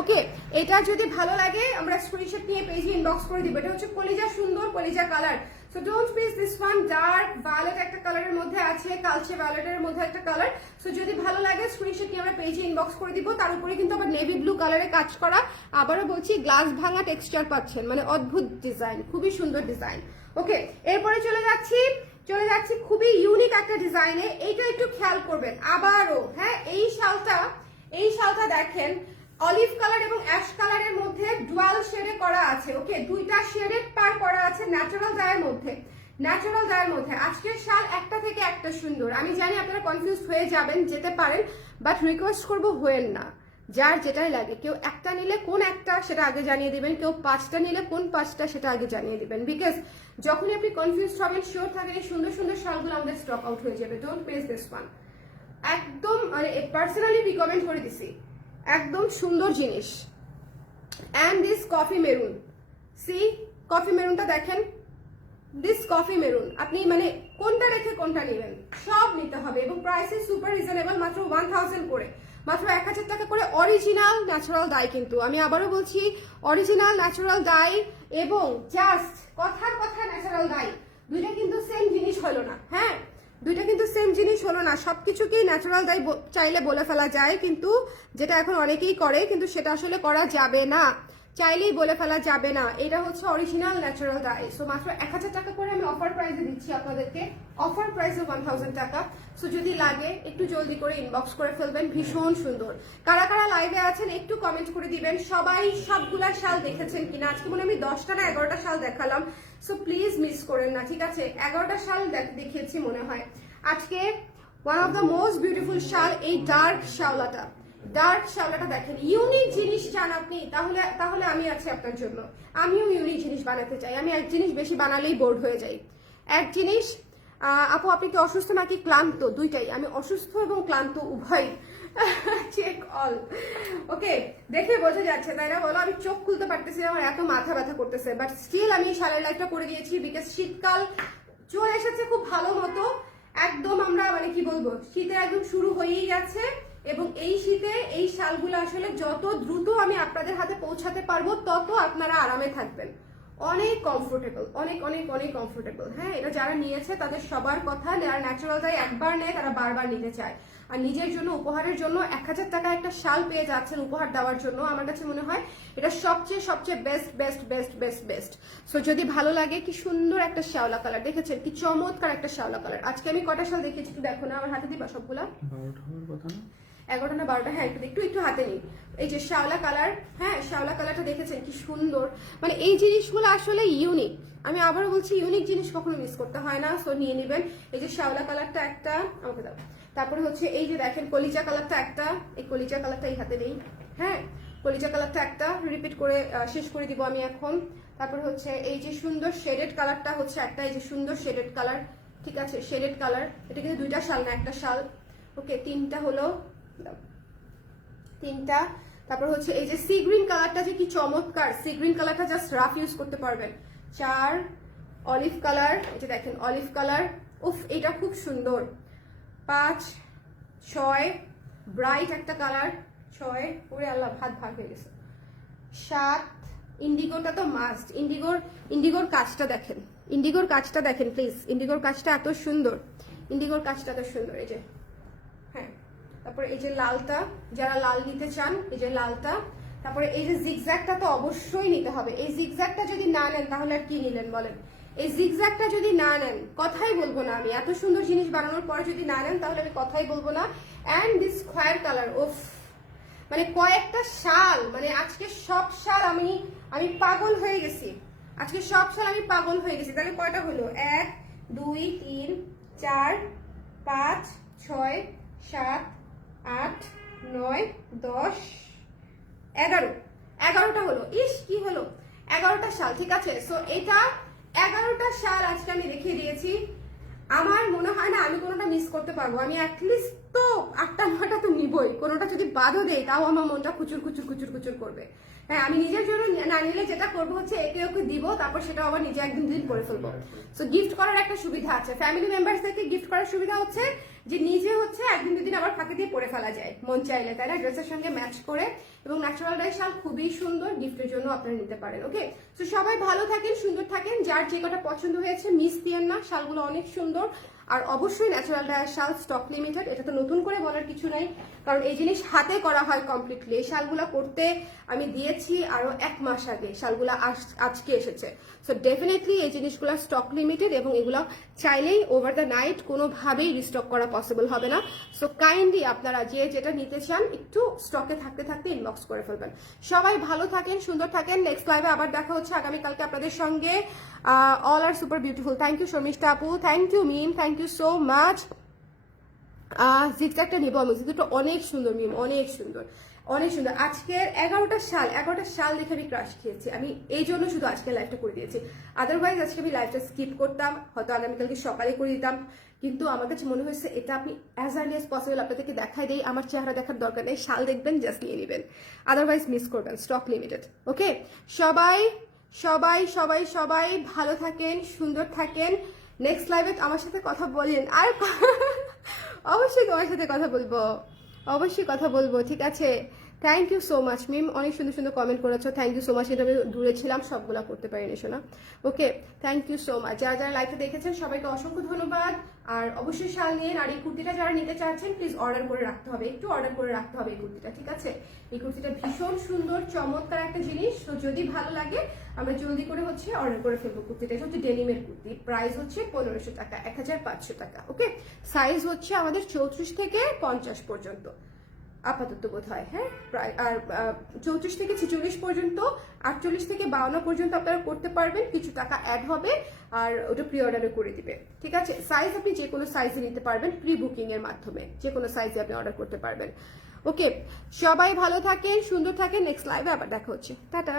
ওকে, এটা যদি ভালো লাগে আমরা স্ক্রিনশট নিয়ে পেজে ইনবক্স করে দিব। এটা হচ্ছে কলিজা, সুন্দর কলিজা colour. So don't miss this one. Dark violet একটা কালারের মধ্যে আছে, কালচে ভায়োলেটের মধ্যে একটা কালার। সো যদি ভালো লাগে স্ক্রিনশট নিয়ে আমরা পেজে ইনবক্স করে দিব। তার উপরে কিন্তু আবার নেভি ব্লু কালারে কাজ করা, আবারও বলছি গ্লাস ভাঙা টেক্সচার পাচ্ছেন, মানে অদ্ভুত ডিজাইন, খুবই সুন্দর ডিজাইন। ওকে, এরপরে চলে যাচ্ছি খুবই ইউনিক একটা ডিজাইনে। এইটা একটু খেয়াল করবেন আবারও। হ্যাঁ, এই শালটা দেখেন অলিভ কালার এবং অ্যাশ কালারের মধ্যে ডুয়াল শেডে করা আছে। ওকে, 2টা শেডেড পার করা আছে ন্যাচারাল ডায়ের মধ্যে। আজকের শাল একটা থেকে একটা সুন্দর। আমি জানি আপনারা কনফিউজ হয়ে যাবেন, যেতে পারেন, বাট রিকোয়েস্ট করবো হয়েন না। যার যেটাই লাগে, কেউ একটা নিলে কোন একটা সেটা আগে জানিয়ে দিবেন, কেউ 5টা নিলে কোন 5টা সেটা আগে জানিয়ে দিবেন। বিকজ যখনই আপনি কনফিউজ হবেন, শিওর থাকেন এই সুন্দর সুন্দর শালগুলো আমাদের স্টক আউট হয়ে যাবে। Don't miss this one. একদম মানে পার্সোনালি রিকমেন্ড করে দিছি, একদম সুন্দর জিনিস। And this coffee maroon, see coffee মেরুনটা দেখেন, দিস কফি মেরুন, আপনি মানে কোনটা রেখে কোনটা নেবেন, সব নিতে হবে। এবং প্রাইস ইজ সুপার রিজনেবল, মাত্র 1000 করে, মাত্র 1000 টাকা করে। অরিজিনাল ন্যাচারাল ডাই, কিন্তু আমি আবারও বলছি অরিজিনাল ন্যাচারাল ডাই এবং জাস্ট কথার কথা ন্যাচারাল ডাই, দুইটা কিন্তু সেম জিনিস হলো না। হ্যাঁ, দুইটা কিন্তু সেম জিনিস হলো না। সবকিছুকেই ন্যাচারাল ডাই চাইলে বলে ফেলা যায়, কিন্তু যেটা এখন অনেকেই করে, কিন্তু সেটা আসলে করা যাবে না, চাইলেই বলে ফেলা যাবে না। এটা হচ্ছে অরিজিনাল ন্যাচারাল ডাই। সো মাত্র 1000 টাকা করে আমি অফার প্রাইসে দিচ্ছি আপনাদেরকে, অফার প্রাইসে 1000 টাকা। সো যদি লাগে একটু জলদি করে ইনবক্স করে ফেলবেন। ভীষণ সুন্দর। কারা কারা লাইভে আছেন একটু কমেন্ট করে দিবেন। সবাই সবগুলা শাল দেখেছেন কিনা? আজকে মনে আমি 10টা না 11টা শাল দেখালাম। সো প্লিজ মিস করেন না, ঠিক আছে? 11টা শাল দেখিয়েছি মনে হয় আজকে। One of the most beautiful শাল এই ডার্ক শাওলাটা দেখেন। ইউনিক জিনিস চান আপনি, তাহলে আমি আছি আপনার জন্য। আমিও ইউনিক জিনিস বানাতে চাই। আমি এক জিনিস বেশি বানালেই বোর্ড হয়ে যাই। এক জিনিস, আপু আপনি কি অসুস্থ নাকি ক্লান্ত? দুইটাই, আমি অসুস্থ এবং ক্লান্ত উভয়। Check all. ওকে, দেখে বোঝা যাচ্ছে তাই না বলো? আমি চোখ খুলতে পারতেছি না, আমার এত মাথা ব্যথা করতেছে, বাট স্টিল আমি শালের লাইফটা করে দিয়েছি। বিকজ শীতকাল চলে এসেছে খুব ভালো মতো। একদম আমরা মানে কি বলবো, শীতে একদম শুরু হয়েই গেছে এবং এই শীতে এই শালগুলো আসলে যত দ্রুত আমি আপনাদের হাতে পৌঁছাতে পারবো তত আপনারা আরামে থাকবেন। অনেক কমফোর্টেবল, অনেক অনেক অনেক কমফোর্টেবল। হ্যাঁ, এটা যারা নিয়েছে তাদের সবার কথা, যারা ন্যাচারালটাই একবার নেয় তারা বারবার নিতে চায়। আর নিজের জন্য উপহারের জন্য 1000 টাকা একটা শাল পেয়ে যাচ্ছেন উপহার দেওয়ার জন্য, আমার কাছে মনে হয় এটা সবচেয়ে সবচেয়ে best best best best best. So যদি ভালো লাগে, কি সুন্দর একটা শ্যাওলা কালার, দেখেছেন কি চমৎকার একটা শ্যাওলা কালার। আজকে আমি কটা শাল দেখিয়েছি একটু দেখো না, আমার হাতে দিবা সবগুলা? 11টা না 12টা, হ্যাঁ একটু একটু একটু হাতে নিই। এই যে শ্যাওলা কালার, হ্যাঁ শ্যাওলা কালারটা দেখেছেন কি সুন্দর। মানে এই জিনিসগুলো আসলে ইউনিক, আমি আবারও বলছি ইউনিক জিনিস কখনো মিস করতে হয় না। সো নিয়ে নেবেন। এই যে শ্যাওলা কালারটা একটা আমাকে দাও, তারপরে হচ্ছে এই যে দেখেন কলিজা কালারটা একটা, এই কলিজা কালারটা এই হাতে নেই, হ্যাঁ কলিজা কালারটা একটা রিপিট করে শেষ করে দিব আমি এখন। তারপর হচ্ছে এই যে সুন্দর শেডেড কালারটা হচ্ছে একটা, এই যে সুন্দর শেডেড কালার, ঠিক আছে শেডেড কালার, এটা কিন্তু দুইটা শাল না একটা শাল। ওকে, তিনটা হলো, তিনটা। তারপর হচ্ছে এই যে সি গ্রিন কালারটা যে কি চমৎকার, সি গ্রিন কালারটা জাস্ট রাফ ইউজ করতে পারবেন। 4, অলিভ কালার, এই যে দেখেন অলিভ কালার, উফ এটা খুব সুন্দর। 5, 6, ব্রাইট একটা কালার, 6, ওরে আল্লাহ ভাত ভাগ হয়ে গেছে। 7, ইন্ডিগোটা তো মাস্ট, ইন্ডিগোর কাজটা দেখেন, ইন্ডিগোর কাজটা দেখেন প্লিজ, ইন্ডিগোর কাজটা এত সুন্দর, ইন্ডিগোর কাজটা এত সুন্দর। এই যে হ্যাঁ, তারপরে এই যে লালটা, যারা লাল নিতে চান এই যে লালটা। তারপরে এই যে জিগজ্যাগটা তো অবশ্যই নিতে হবে, এই জিগজ্যাগটা যদি না নেন তাহলে আর কি নিলেন বলেন। এই জিগজ্যাগটা যদি না নেন কথাই বলবো না আমি, এত সুন্দর জিনিস বানানোর পরে যদি না নেন তাহলে আমি কথাই বলবো না। অ্যান্ড দিস স্কোয়ার কালার, ওফ মানে কয়েকটা শাল, মানে আজকে সব শাল আমি পাগল হয়ে গেছি, আজকে সব শাল আমি পাগল হয়ে গেছি। তাহলে কয়টা হলো? 1, 2, 3, 4, 5, 6, 7, 8, 9, 10, 11টা হলো। ইস কি হলো, 11টা শাল, ঠিক আছে। সো এটা 11টা শাল আজকে আমি দেখিয়ে দিয়েছি। আমার মনে হয় না আমি কোনোটা মিস করতে পারবো, আমি অ্যাটলিস্ট তো 8টা 9টা তো নিবই, কোনোটা যদি বাদও দেয় তাও আমার মনটা খুচুর খুচুর খুচুর খুচুর করবে। হ্যাঁ, আমি নিজের জন্য না নিলে যেটা করবো হচ্ছে একে ওকে দিব, তারপর সেটা আবার নিজে একদিন দিন করে ফেলবো। সো গিফট করার একটা সুবিধা আছে, ফ্যামিলি মেম্বার্স থেকে গিফট করার সুবিধা হচ্ছে যে নিজে হচ্ছে একদিন দুদিন আবার ফাঁকে দিয়ে পরে ফেলা যায় মন চাইলে, তাই না, ড্রেসের সঙ্গে ম্যাচ করে। এবং ন্যাচারাল ডাই শাল খুবই সুন্দর, গিফটের জন্য আপনারা নিতে পারেন। ওকে, তো সবাই ভালো থাকেন, সুন্দর থাকেন, যার যে কটা পছন্দ হয়েছে মিস দিয়েন না, শালগুলো অনেক সুন্দর। আর অবশ্যই ন্যাচারাল ডায়ার শাল স্টক লিমিটেড, এটা তো নতুন করে বলার কিছু নাই, কারণ এই জিনিস হাতে করা হয় কমপ্লিটলি। এই শালগুলো করতে আমি দিয়েছি আরো 1 মাস আগে, শালগুলো আজকে এসেছে। সো ডেফিনেটলি এই জিনিসগুলো স্টক লিমিটেড এবং এগুলো চাইলেই ওভার দ্য নাইট কোনোভাবেই রিস্টক করা পসিবল হবে না। সো কাইন্ডলি আপনারা যে যেটা নিতে চান একটু স্টকে থাকতে থাকতে ইনবক্স করে ফেলবেন। সবাই ভালো থাকেন, সুন্দর থাকেন। নেক্সট লাইভে আবার দেখা হচ্ছে আগামীকালকে আপনাদের সঙ্গে। All are super beautiful. Thank you Sharmistha আপু, thank you Mim, thank you so much. জিগজ্যাগটা নিবো আমি, জিগজ্যাগটা অনেক সুন্দর মিম, অনেক সুন্দর, অনেক সুন্দর। আজকের 11টা শাল দেখে আমি ক্রাশ খেয়েছি, আমি এই জন্য শুধু আজকে লাইভটা করে দিয়েছি। আদারওয়াইজ আজকে আমি লাইভটা স্কিপ করতাম, হয়তো আগামীকালকে সকালে করে দিতাম, কিন্তু আমার কাছে মনে হয়েছে এটা আপনি অ্যাজ আর্লি অ্যাজ পসিবল আপনাদেরকে দেখাই দেই। আমার চেহারা দেখার দরকার নেই, শাল দেখবেন জাস্ট নিয়ে নেবেন, আদারওয়াইজ মিস করবেন, স্টক লিমিটেড। ওকে, সবাই সবাই সবাই সবাই ভালো থাকেন, সুন্দর থাকেন। নেক্সট লাইভে আমার সাথে কথা বলেন, আর অবশ্যই তোমার সাথে কথা বলবো, অবশ্যই কথা বলবো, ঠিক আছে। থ্যাংক ইউ সো মাচ মিম, অনেক সুন্দর সুন্দর কমেন্ট করেছো, থ্যাংক ইউ সো মাচ। এটা আমি দূরে ছিলাম, সবগুলা করতে পারিনি শোনা। ওকে, থ্যাংক ইউ সো মাচ। যারা যারা লাইভে দেখেছেন সবাইকে অসংখ্য ধন্যবাদ। আর অবশ্যই শাল নিয়ে, আর এই কুর্তিটা যারা নিতে চাচ্ছেন প্লিজ অর্ডার করে রাখতে হবে, একটু অর্ডার করে রাখতে হবে এই কুর্তিটা, ঠিক আছে। এই কুর্তিটা ভীষণ সুন্দর চমৎকার একটা জিনিস। তো যদি ভালো লাগে আমরা জলদি করে হচ্ছে অর্ডার করে ফেলবো কুর্তিটা। এটা হচ্ছে ডেনিমের কুর্তি, প্রাইস হচ্ছে 1500 টাকা, 1500 টাকা। ওকে, সাইজ হচ্ছে আমাদের 34 থেকে 50 পর্যন্ত আপাতত বোধ হয়, হ্যাঁ প্রায়। আর 34 থেকে 46 পর্যন্ত, 48 থেকে 52 পর্যন্ত আপনারা করতে পারবেন, কিছু টাকা অ্যাড হবে আর ওটা প্রি অর্ডারে করে দিবে, ঠিক আছে। সাইজ আপনি যে কোনো সাইজে নিতে পারবেন, প্রি বুকিং এর মাধ্যমে যে কোনো সাইজে আপনি অর্ডার করতে পারবেন। ওকে, সবাই ভালো থাকেন, সুন্দর থাকেন। নেক্সট লাইভে আবার দেখা হচ্ছে, টাটা।